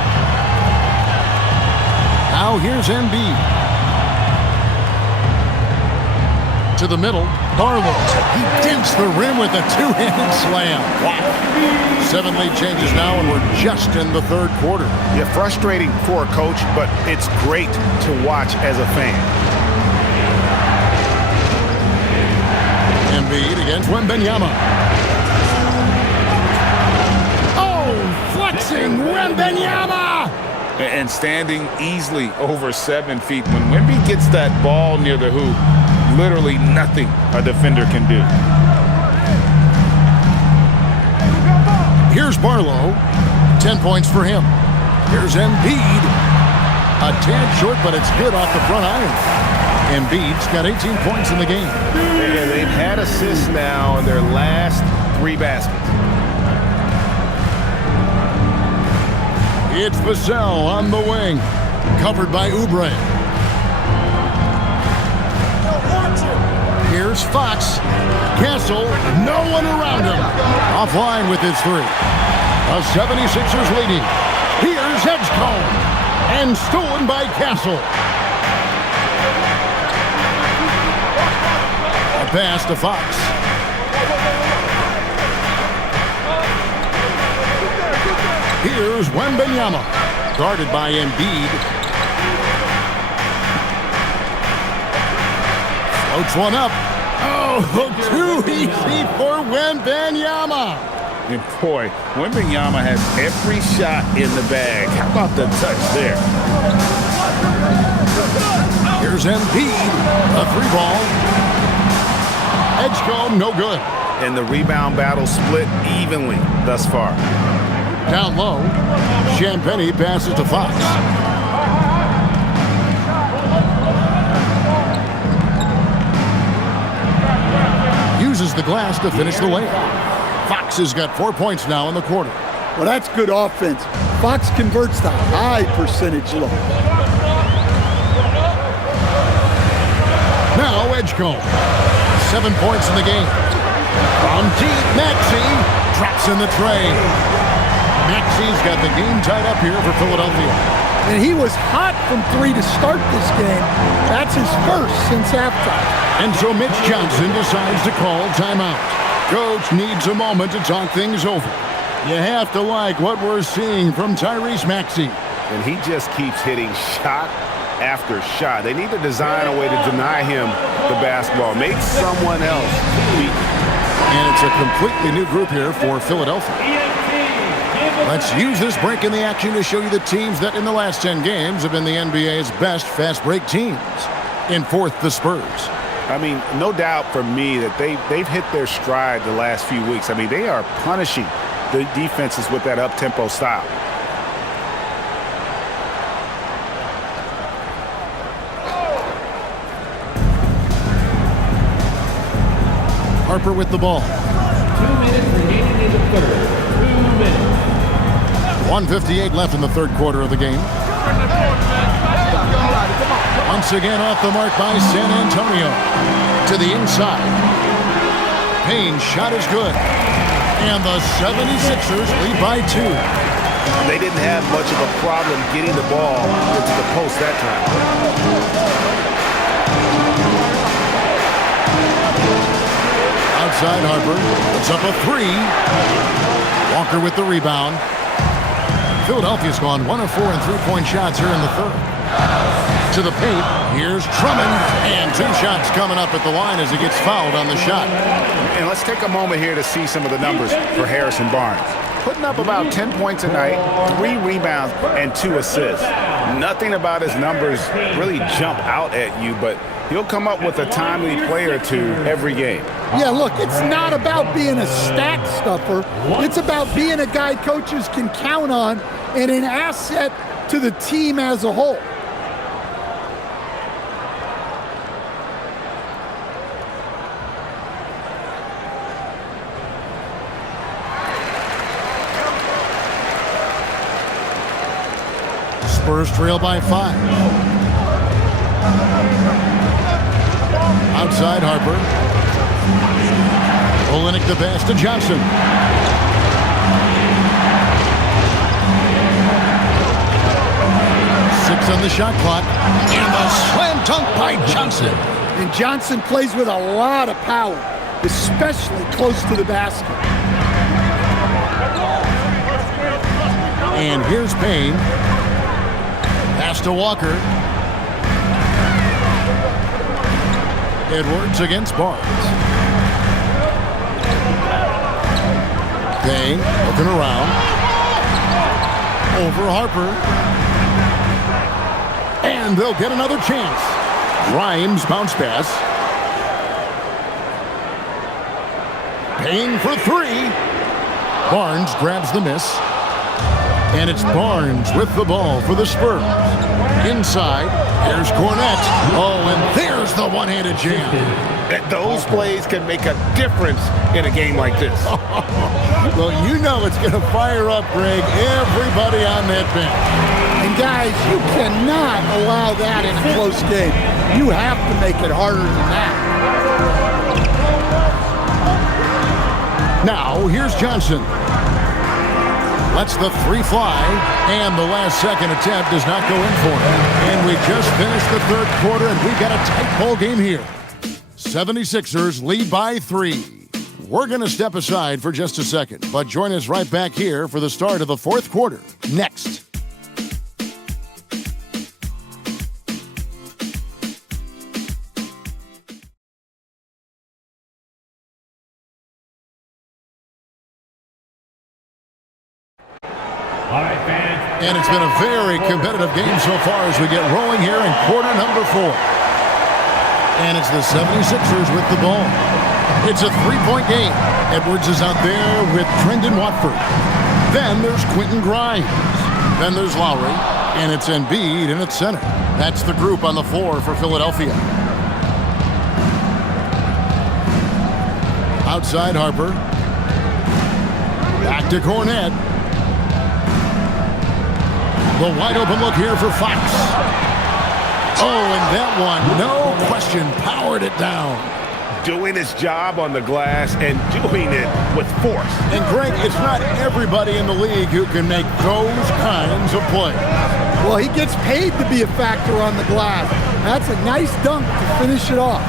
Now here's Embiid. To the middle, Barlow. He dinks the rim with a 2-handed slam. Wow. 7 lead changes now, and we're just in the third quarter. Yeah, frustrating for a coach, but it's great to watch as a fan. Embiid against Wembanyama. Oh, flexing Wembanyama! And standing easily over 7 feet. When Wemby gets that ball near the hoop, literally nothing a defender can do. Here's Barlow. 10 points for him. Here's Embiid. A tad short, but it's good off the front iron. Embiid's got 18 points in the game. Yeah, they've had assists now in their last 3 baskets. It's Vassell on the wing. Covered by Oubre. Here's Fox. Castle, no one around him. Offline with his 3. The 76ers leading. Here's Edgecombe. And stolen by Castle. A pass to Fox. Here's Wembanyama. Guarded by Embiid. Floats one up. Oh, too easy for Wembanyama. And boy, Wembanyama has every shot in the bag. How about the touch there? Here's Embiid. A 3-ball. Edgecombe, no good. And the rebound battle split evenly thus far. Down low. Champagny passes to Fox. Uses the glass to finish the layup. Fox has got 4 points now in the quarter. Well, that's good offense. Fox converts the high percentage look. Now Edgecombe. 7 points in the game. From deep, Maxey drops in the tray. Maxey's got the game tied up here for Philadelphia. And he was hot from 3 to start this game. That's his first since halftime. And so Mitch Johnson decides to call timeout. Coach needs a moment to talk things over. You have to like what we're seeing from Tyrese Maxey. And he just keeps hitting shot after shot. They need to design a way to deny him the basketball. Make someone else beat. And it's a completely new group here for Philadelphia. Let's use this break in the action to show you the teams that in the last 10 games have been the NBA's best fast break teams. In fourth, the Spurs. I mean, no doubt for me that they've hit their stride the last few weeks. I mean, they are punishing the defenses with that up-tempo style. Harper with the ball. 2 minutes remaining in the third. 2 minutes. 1:58 left in the third quarter of the game. Once again off the mark by San Antonio. To the inside. Payne's shot is good. And the 76ers lead by 2. They didn't have much of a problem getting the ball into the post that time. Outside Harper. Puts up a 3. Walker with the rebound. Philadelphia's gone 1 of 4 in three-point shots here in the third. To the paint. Here's Drummond. And 2 shots coming up at the line as he gets fouled on the shot. And let's take a moment here to see some of the numbers for Harrison Barnes. Putting up about 10 points a night, 3 rebounds, and 2 assists. Nothing about his numbers really jump out at you, but he'll come up with a timely play or two every game. Yeah, look, it's not about being a stat stuffer. It's about being a guy coaches can count on and an asset to the team as a whole. Spurs trail by 5. Outside Harper. Olynyk the pass to Johnson. Six on the shot clock. And the slam dunk by Johnson. And Johnson plays with a lot of power, especially close to the basket. And here's Payne. Pass to Walker. Edwards against Barnes. Payne looking around. Over Harper. And they'll get another chance. Grimes bounce pass. Payne for 3. Barnes grabs the miss. And it's Barnes with the ball for the Spurs. Inside, here's Cornette. Oh, and there's the one-handed jam. Those plays can make a difference in a game like this. Well, you know it's going to fire up, Greg, everybody on that bench. And guys, you cannot allow that in a close game. You have to make it harder than that. Now, here's Johnson. Lets the 3 fly, and the last second attempt does not go in for him. And we just finished the third quarter, and we've got a tight ball game here. 76ers lead by 3. We're going to step aside for just a second, but join us right back here for the start of the fourth quarter. Next. And it's been a very competitive game so far as we get rolling here in quarter number 4. And it's the 76ers with the ball. It's a 3-point game. Edwards is out there with Trendon Watford. Then there's Quentin Grimes. Then there's Lowry. And it's Embiid in its center. That's the group on the floor for Philadelphia. Outside Harper. Back to Cornette. The wide open look here for Fox. Oh, and that one, no question, powered it down. Doing his job on the glass and doing it with force. And Greg, it's not everybody in the league who can make those kinds of plays. Well, he gets paid to be a factor on the glass. That's a nice dunk to finish it off.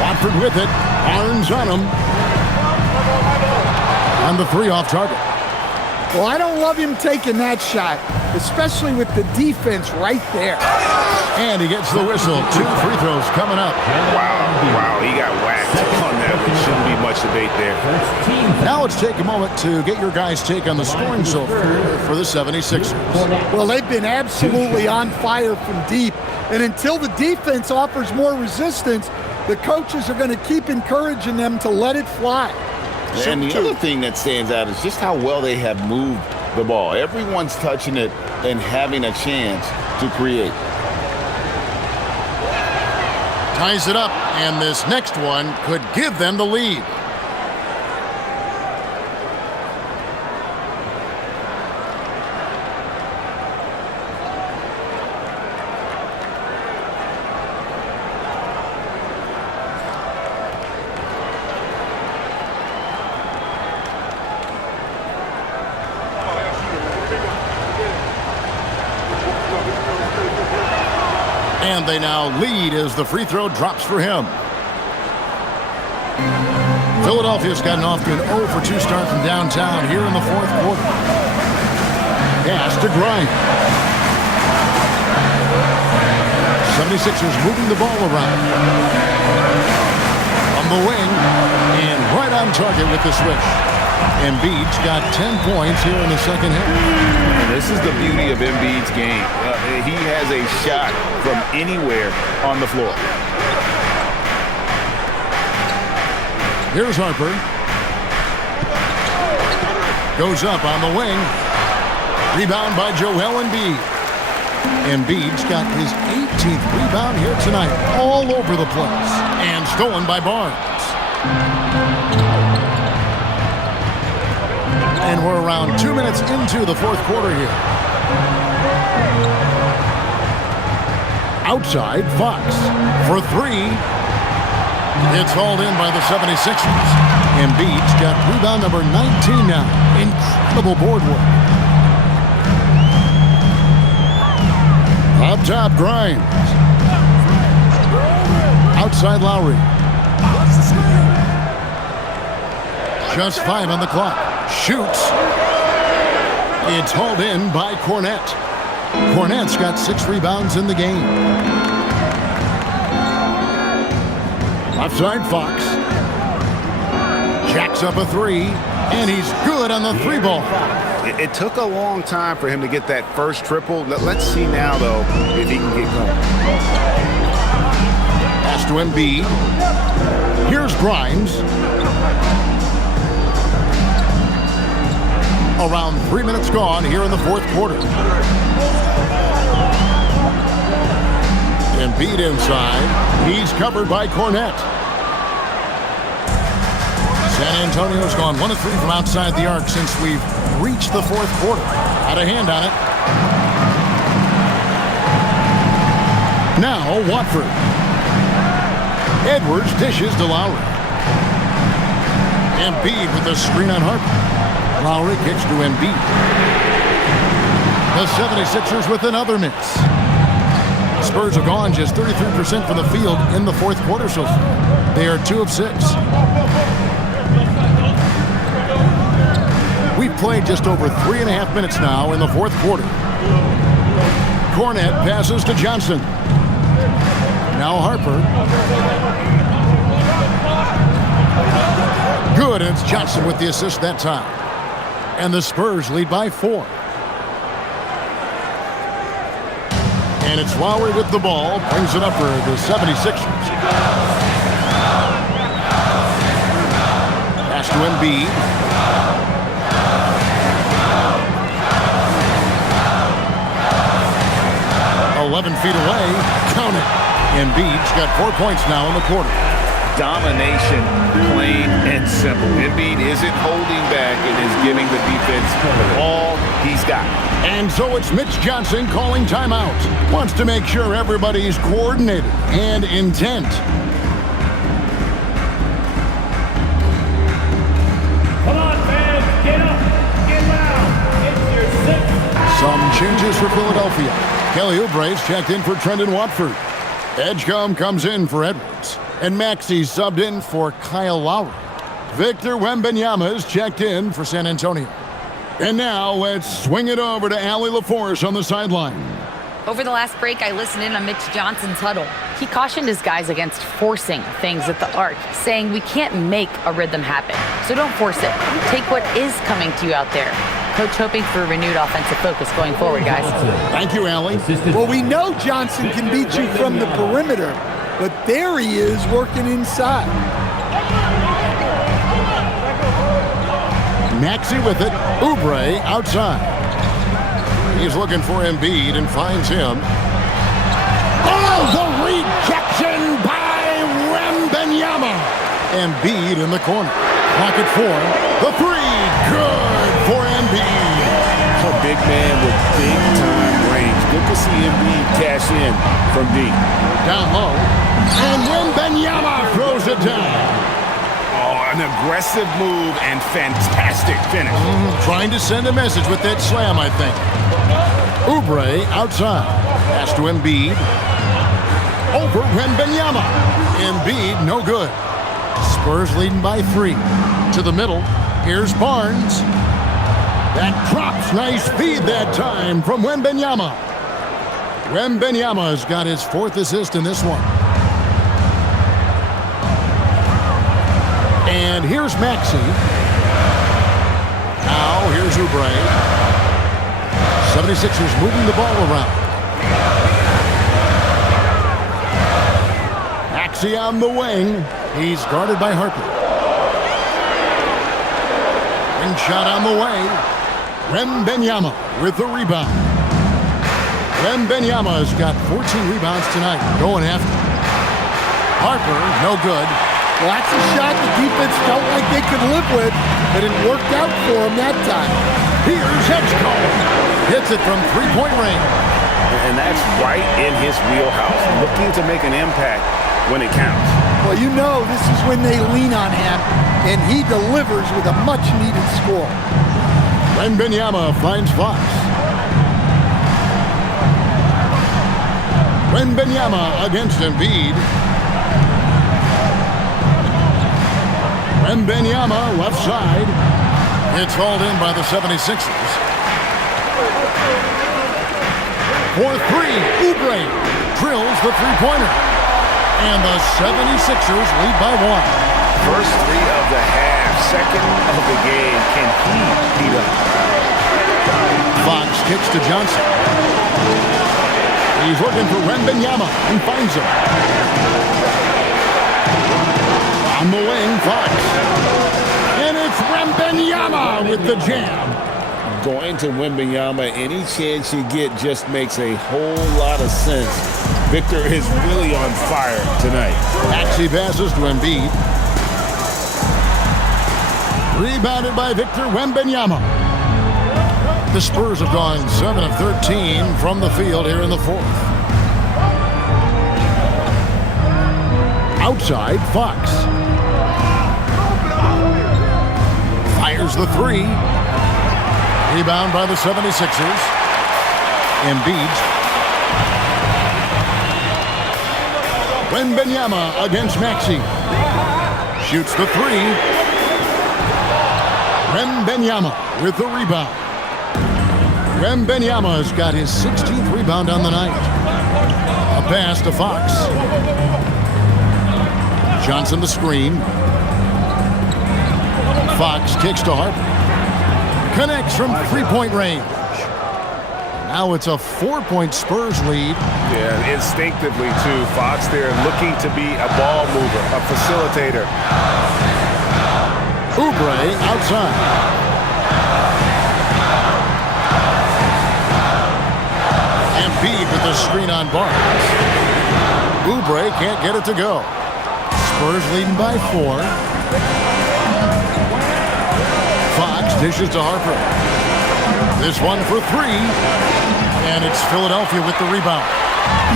Watford with it, Barnes on him. On the 3 off target. Well, I don't love him taking that shot, especially with the defense right there. And he gets the whistle. 2 free throws coming up. Wow, he got whacked on that, which shouldn't be much catch the bait there. Now let's take a moment to get your guys' take on the scoring so far for the 76ers. Well, they've been absolutely on fire from deep. And until the defense offers more resistance, the coaches are going to keep encouraging them to let it fly. And the other thing that stands out is just how well they have moved the ball. Everyone's touching it and having a chance to create. Ties it up, and this next one could give them the lead. And they now lead as the free throw drops for him. Philadelphia's gotten off to an 0 for 2 start from downtown here in the fourth quarter. Pass to Grimes. 76ers moving the ball around. On the wing, and right on target with the switch. Embiid's got 10 points here in the second half. This is the beauty of Embiid's game. He has a shot from anywhere on the floor. Here's Harper. Goes up on the wing. Rebound by Joel Embiid. Embiid's got his 18th rebound here tonight. All over the place. And stolen by Barnes. And we're around 2 minutes into the fourth quarter here. Outside, Fox for 3. It's hauled in by the 76ers. Embiid's got rebound number 19 now. Incredible board work. Up top, Grimes. Outside, Lowry. Just 5 on the clock. Shoots. It's hauled in by Cornet. Cornet's got 6 rebounds in the game. Offside, Fox. Jacks up a 3, and he's good on the 3-ball. It took a long time for him to get that first triple. Let's see now, though, if he can get going. Pass to Embiid. Here's Grimes. Around 3 minutes gone here in the fourth quarter. Embiid inside. He's covered by Cornet. San Antonio's gone 1 of 3 from outside the arc since we've reached the fourth quarter. Had a hand on it. Now Watford. Edwards dishes to Lowry. Embiid with the screen on Harper. Lowry kicks to Embiid. The 76ers with another miss. Spurs have gone just 33% from the field in the fourth quarter so far. They are 2 of 6. We've played just over 3.5 minutes now in the fourth quarter. Cornet passes to Johnson. Now Harper. Good, and it's Johnson with the assist that time. And the Spurs lead by 4. And it's Lowry with the ball. Brings it up for the 76ers. Pass to Embiid. "11 feet away." Count it. Embiid's got 4 points now in the quarter. Domination, plain and simple. Embiid isn't holding back and is giving the defense all he's got. And so it's Mitch Johnson calling timeout. Wants to make sure everybody's coordinated and intent. Come on, fans, get up, get loud. It's your 6th. Some changes for Philadelphia. Kelly Oubre's checked in for Trendon Watford. Edgecombe comes in for Edwards. And Maxey subbed in for Kyle Lowry. Victor Wembanyama is checked in for San Antonio. And now let's swing it over to Allie LaForce on the sideline. Over the last break, I listened in on Mitch Johnson's huddle. He cautioned his guys against forcing things at the arc, saying we can't make a rhythm happen, so don't force it. Take what is coming to you out there. Coach hoping for renewed offensive focus going forward, guys. Thank you, Allie. Well, we know Johnson can beat you from the perimeter, but there he is working inside. Maxey with it. Oubre outside. He's looking for Embiid and finds him. Oh, the rejection by Wembanyama. Embiid in the corner. Pocket 4. The 3. Good for Embiid. A big man with big-time range. Good to see Embiid cash in from deep. Down low. And Wembanyama throws it down. Oh, an aggressive move and fantastic finish. Trying to send a message with that slam, I think. Oubre outside. Pass to Embiid. Over Wembanyama. Embiid, no good. Spurs leading by 3. To the middle. Here's Barnes. That drops. Nice feed that time from Wembanyama. Wembanyama's got his 4th assist in this one. And here's Maxey. Now here's Oubre. 76ers moving the ball around. Maxey on the wing. He's guarded by Harper. Wing shot on the way. Wembanyama with the rebound. Wembanyama's got 14 rebounds tonight. Going after. Harper, no good. Well, that's a shot the defense felt like they could live with, but it worked out for them that time. Here's Hedgecock. Hits it from three-point range. And that's right in his wheelhouse. Looking to make an impact when it counts. Well, you know this is when they lean on him, and he delivers with a much-needed score. Wembanyama finds Fox. Wembanyama against Embiid. Wembanyama left side. It's hauled in by the 76ers. For 3, Oubre drills the three-pointer. And the 76ers lead by 1. First 3 of the half, second of the game. Can he beat up? Fox kicks to Johnson. He's looking for Wembanyama and finds him. On the wing, Fox. And it's Wembanyama with the jam. Going to Wembanyama, any chance you get just makes a whole lot of sense. Victor is really on fire tonight. Maxey passes to Embiid. Rebounded by Victor Wembanyama. The Spurs have gone 7 of 13 from the field here in the 4th. Outside, Fox. Fires the 3. Rebound by the 76ers. Embiid. Wembanyama against Maxey. Shoots the 3. Wembanyama with the rebound. Wembanyama's got his 16th rebound on the night. A pass to Fox. Johnson the screen. Fox kicks to Harper. Connects from three-point range. Now it's a 4-point Spurs lead. Yeah, instinctively too. Fox there looking to be a ball mover, a facilitator. Oubre outside. Embiid with the screen on Barnes. Oubre can't get it to go. Spurs leading by 4. Fox dishes to Harper. This one for 3. And it's Philadelphia with the rebound.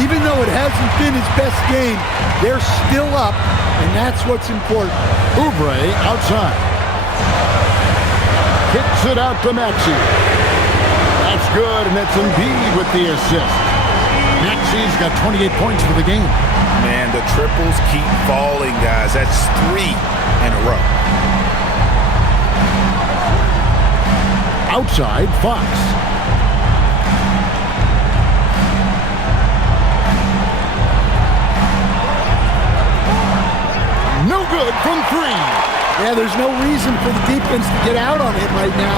Even though it hasn't been his best game, they're still up, and that's what's important. Oubre outside. Kicks it out to Maxey. That's good, and that's Embiid with the assist. Maxey's got 28 points for the game. Man, the triples keep falling, guys. That's 3 in a row. Outside, Fox. good from 3. Yeah, there's no reason for the defense to get out on him right now.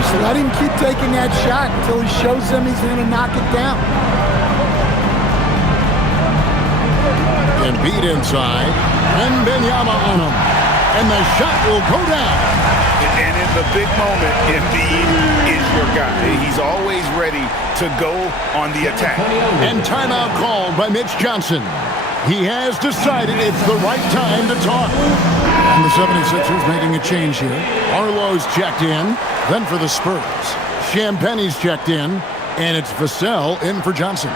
Just let him keep taking that shot until he shows them he's going to knock it down. Embiid inside, and Wembanyama on him. And the shot will go down. And in the big moment, Embiid is your guy. He's always ready to go on the attack. And timeout called by Mitch Johnson. He has decided it's the right time to talk. And the 76ers making a change here. Arlo's checked in. Then for the Spurs, Champagne's checked in. And it's Vassell in for Johnson.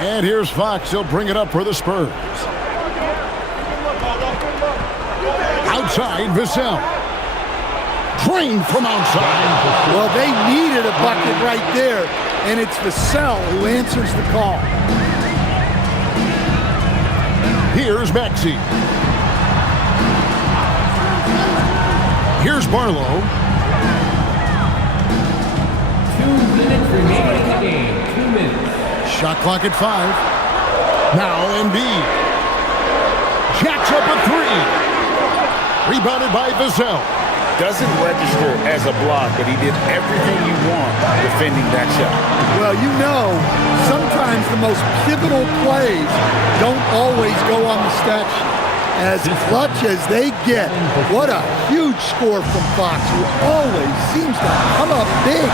And here's Fox. He'll bring it up for the Spurs. Outside, Vassell. Drained from outside. Well, they needed a bucket right there, and it's Vassell who answers the call. Here's Maxey. Here's Barlow. 2 minutes remaining in the game. 2 minutes. Shot clock at 5. Now Embiid. Jacks up a 3. Rebounded by Vassell. Doesn't register as a block, but he did everything you want defending that shot. Well, you know, sometimes the most pivotal plays don't always go on the stat sheet. As clutch as they get, what a huge score from Fox, who always seems to come up big.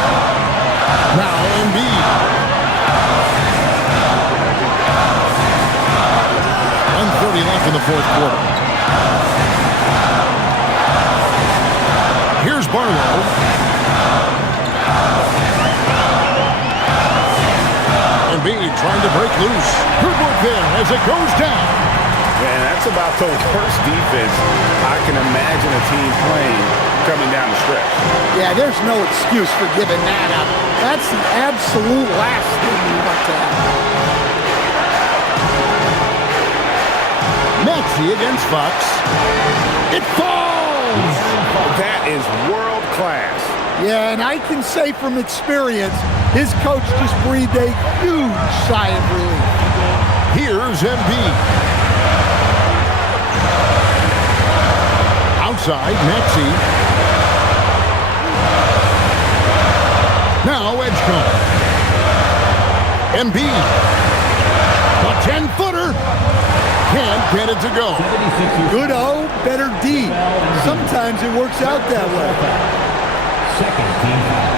Now Embiid. 1:30 left in the fourth quarter. Here's Barlow. Embiid trying to break loose. Good work there as it goes down. Man, that's about the worst defense I can imagine a team playing coming down the stretch. Yeah, there's no excuse for giving that up. That's the absolute last thing you want to happen. Maxey against Fox. It falls! That is world class. Yeah, and I can say from experience, his coach just breathed a huge sigh of relief. Here's Embiid. Outside, Maxey. Now Edgecombe. Embiid. A 10-footer. Can't get it to go. Good O, better D. Sometimes it works out that way. Second team foul.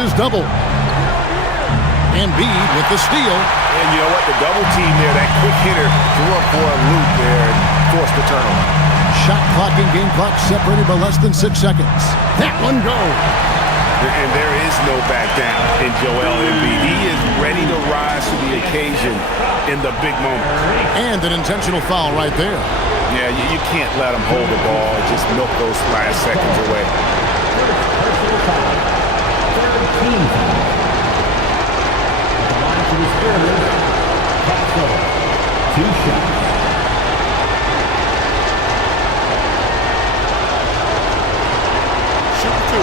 Is double. Embiid with the steal. And you know what? The double team there, that quick hitter threw up for a loop there and forced the turnover. Shot clock and game clock separated by less than 6 seconds. That one goes. And there is no back down in Joel Embiid. He is ready to rise to the occasion in the big moment. And an intentional foul right there. Yeah, you can't let him hold the ball and just milk those last seconds away. Team foul. The line to the Spurs. Castle. 2 shots. Shoot 2.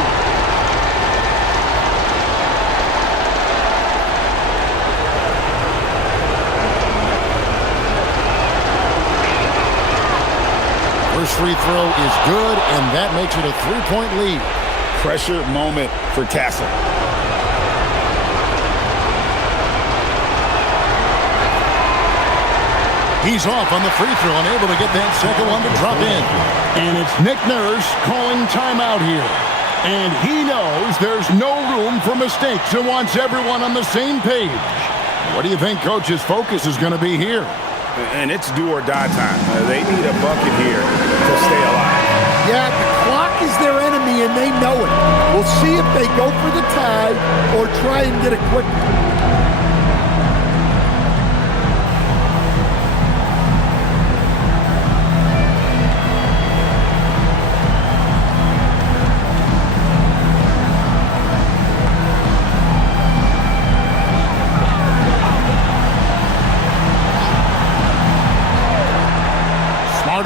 First free throw is good, and that makes it a 3-point lead. Pressure moment for Castle. He's off on the free throw, unable to get that second one to drop in. And it's Nick Nurse calling timeout here. And he knows there's no room for mistakes and wants everyone on the same page. What do you think Coach's focus is going to be here? And it's do or die time. They need a bucket here to stay alive. Yeah, the clock is their enemy, and they know it. We'll see if they go for the tie or try and get a quick.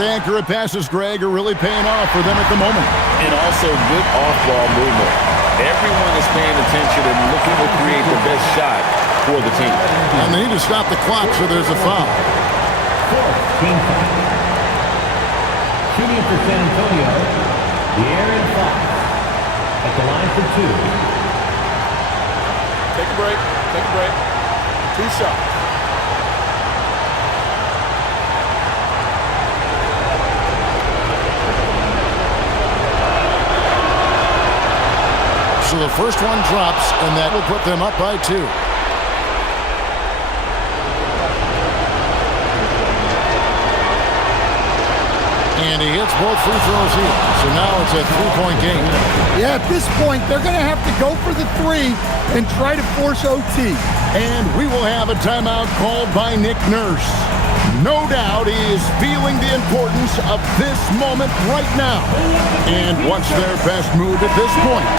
Hard accurate passes, Greg, are really paying off for them at the moment. And also good off-ball movement. Everyone is paying attention and looking to create the best shot for the team. And they need to stop the clock, so there's a foul. Fourth team foul. Shooting for San Antonio, De'Aaron Fox. At the line for two. Take a break. Take a break. 2 shots. So the first one drops, and that will put them up by 2. And he hits both free throws here. So now it's a 3-point game. Yeah, at this point, they're going to have to go for the 3 and try to force OT. And we will have a timeout called by Nick Nurse. No doubt he is feeling the importance of this moment right now. And what's their best move at this point?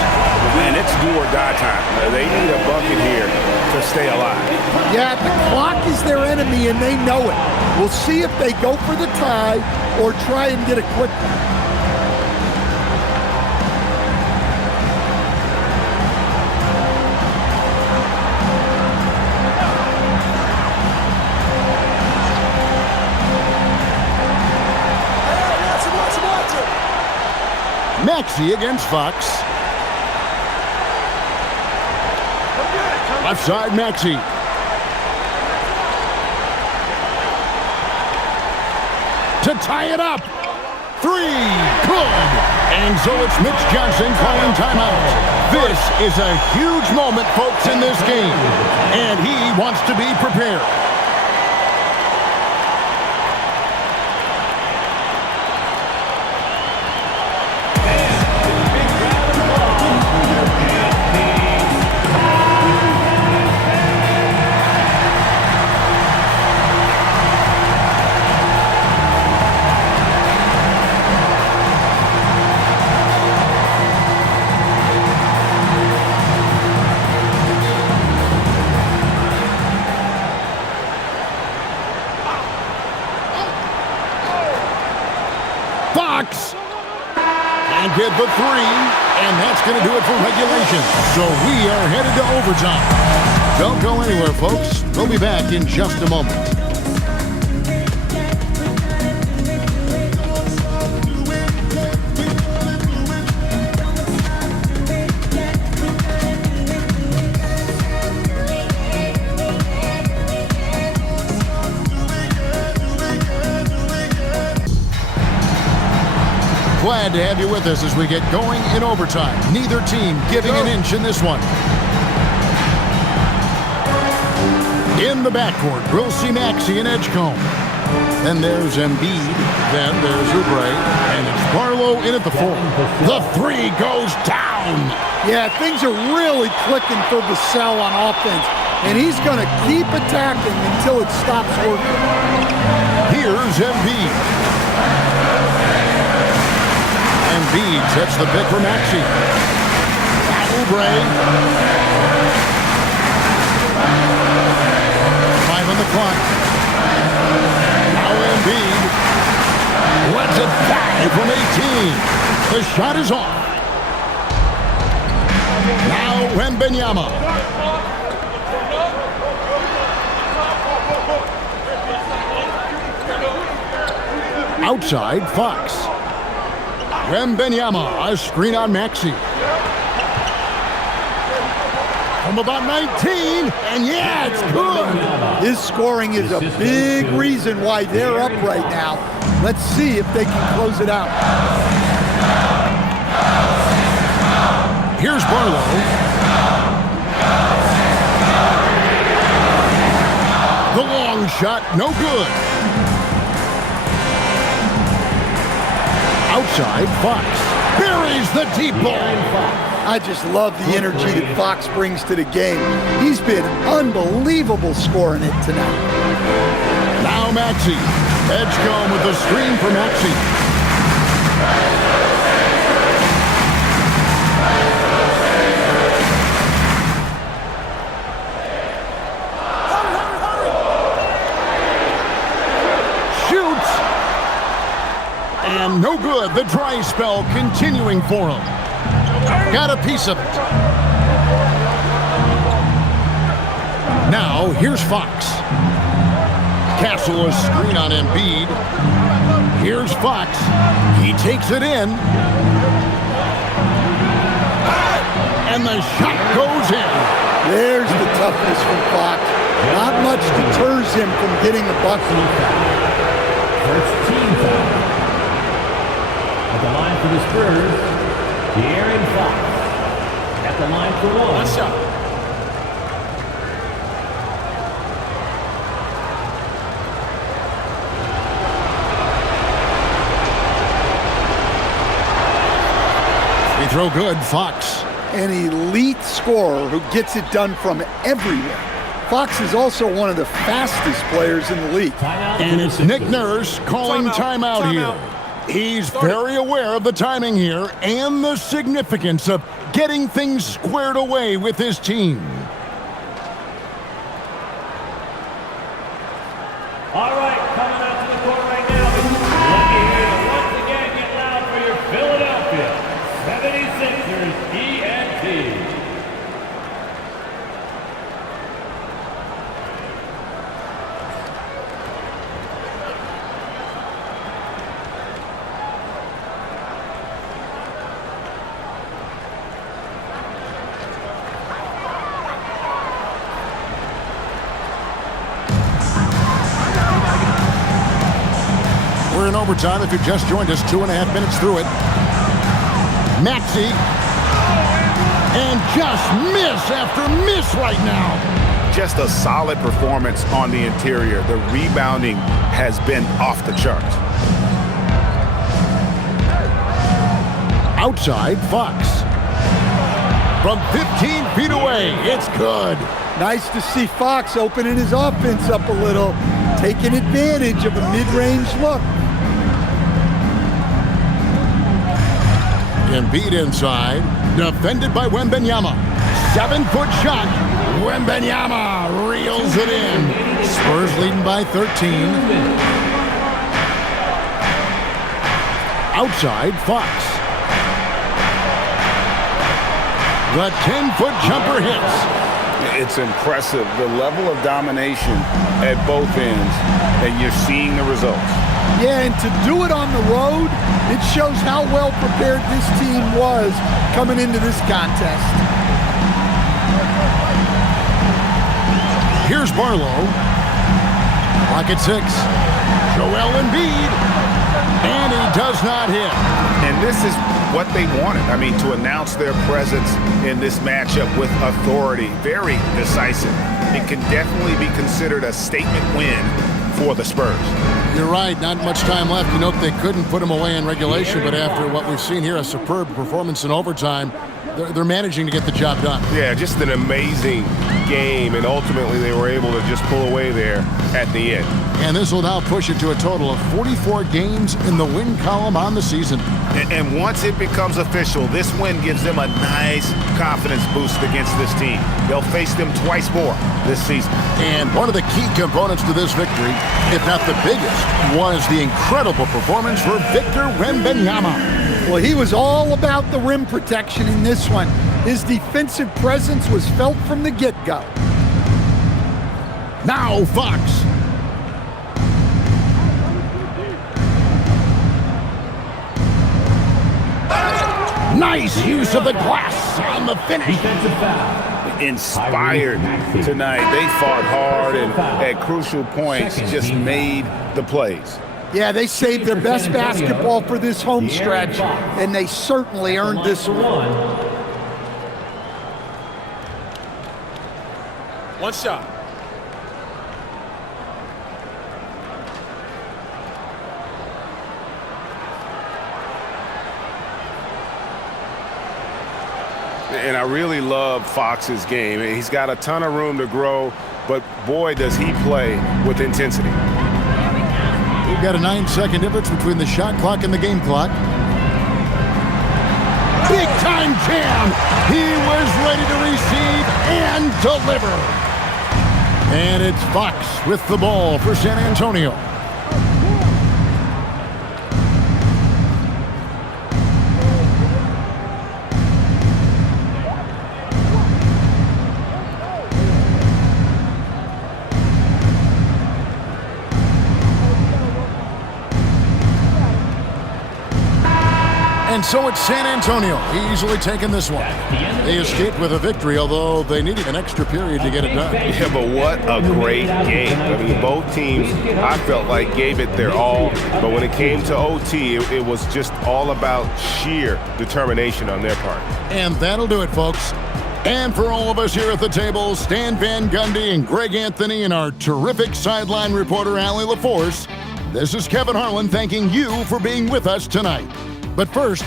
Man, it's do or die time. They need a bucket here to stay alive. Yeah, the clock is their enemy, and they know it. We'll see if they go for the tie or try and get a quick. Maxey against Fox. Left side, Maxey. To tie it up. 3. Good. And so it's Mitch Johnson calling timeout. This is a huge moment, folks, in this game. And he wants to be prepared. And get the 3, and that's going to do it for regulation. So we are headed to overtime. Don't go anywhere, folks. We'll be back in just a moment. Glad to have you with us as we get going in overtime. Neither team giving an inch in this one. In the backcourt, we'll see Maxey and Edgecombe. Then there's Embiid. Then there's Oubre. And it's Barlow in at the 4. The 3 goes down. Yeah, things are really clicking for Vassell on offense. And he's going to keep attacking until it stops working. Here's Embiid. Embiid sets the pick for Maxey. Oubre. 5 on the clock. Now Embiid lets it fly from 18. The shot is off. Now Wembanyama. Outside, Fox. Wembanyama, a screen on Maxey. From about 19, and yeah, it's good. His scoring is a big reason why they're up right now. Let's see if they can close it out. Here's Barlow. The long shot, no good. Outside, Fox buries the deep ball. I just love the energy that Fox brings to the game. He's been unbelievable scoring it tonight. Now Maxey. Edgecombe with the screen for Maxey. And no good. The dry spell continuing for him. Got a piece of it. Now, here's Fox. Castle a screen on Embiid. Here's Fox. He takes it in. And the shot goes in. There's the toughness from Fox. Not much deters him from hitting the bucket. First team foul. At the line for the Spurs, De'Aaron Fox. At the line for one shot. Free throw good, Fox. An elite scorer who gets it done from everywhere. Fox is also one of the fastest players in the league. And it's Nick Nurse calling timeout here. He's very aware of the timing here and the significance of getting things squared away with his team. All right, coming out to the court right now. Let me hear you once again get loud for your Philadelphia 76ers ENT. We're in overtime. If you just joined us, 2.5 minutes through it. Maxey. And just miss after miss right now. Just a solid performance on the interior. The rebounding has been off the charts. Outside, Fox. From 15 feet away, it's good. Nice to see Fox opening his offense up a little, taking advantage of a mid-range look. Embiid inside, defended by Wembanyama. 7-foot shot. Wembanyama reels it in. Spurs leading by 13. Outside, Fox. The 10-foot jumper hits. It's impressive, the level of domination at both ends, and you're seeing the results. Yeah, and to do it on the road, it shows how well prepared this team was coming into this contest. Here's Barlow. Clock at 6. Joel Embiid. And he does not hit. And this is what they wanted. I mean, to announce their presence in this matchup with authority, very decisive. It can definitely be considered a statement win for the Spurs. You're right, not much time left. You know, they couldn't put him away in regulation, but after what we've seen here, a superb performance in overtime, they're managing to get the job done. Yeah, just an amazing game, and ultimately they were able to just pull away there at the end. And this will now push it to a total of 44 games in the win column on the season. And once it becomes official, this win gives them a nice confidence boost against this team. They'll face them twice more this season. And one of the key components to this victory, if not the biggest, was the incredible performance for Victor Wembanyama. Well, he was all about the rim protection in this one. His defensive presence was felt from the get-go. Now Fox. Nice use of the glass on the finish. Defensive foul. Inspired tonight. They fought hard and at crucial points just made the plays. Yeah, they saved their best basketball for this home stretch, and they certainly earned this one. One shot. And I really love Fox's game. He's got a ton of room to grow, but boy, does he play with intensity. We've got a 9-second difference between the shot clock and the game clock. Big time jam. He was ready to receive and deliver. And it's Fox with the ball for San Antonio. And so it's San Antonio, easily taking this one. They escaped with a victory, although they needed an extra period to get it done. Yeah, but what a great game. I mean, both teams, I felt like, gave it their all. But when it came to OT, it was just all about sheer determination on their part. And that'll do it, folks. And for all of us here at the table, Stan Van Gundy and Greg Anthony and our terrific sideline reporter, Allie LaForce, this is Kevin Harlan thanking you for being with us tonight. But first,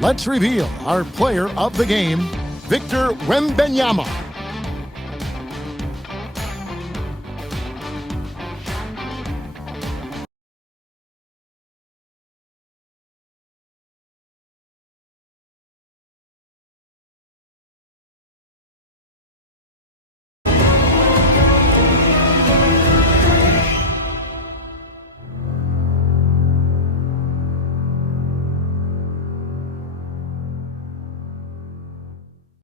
let's reveal our player of the game, Victor Wembanyama.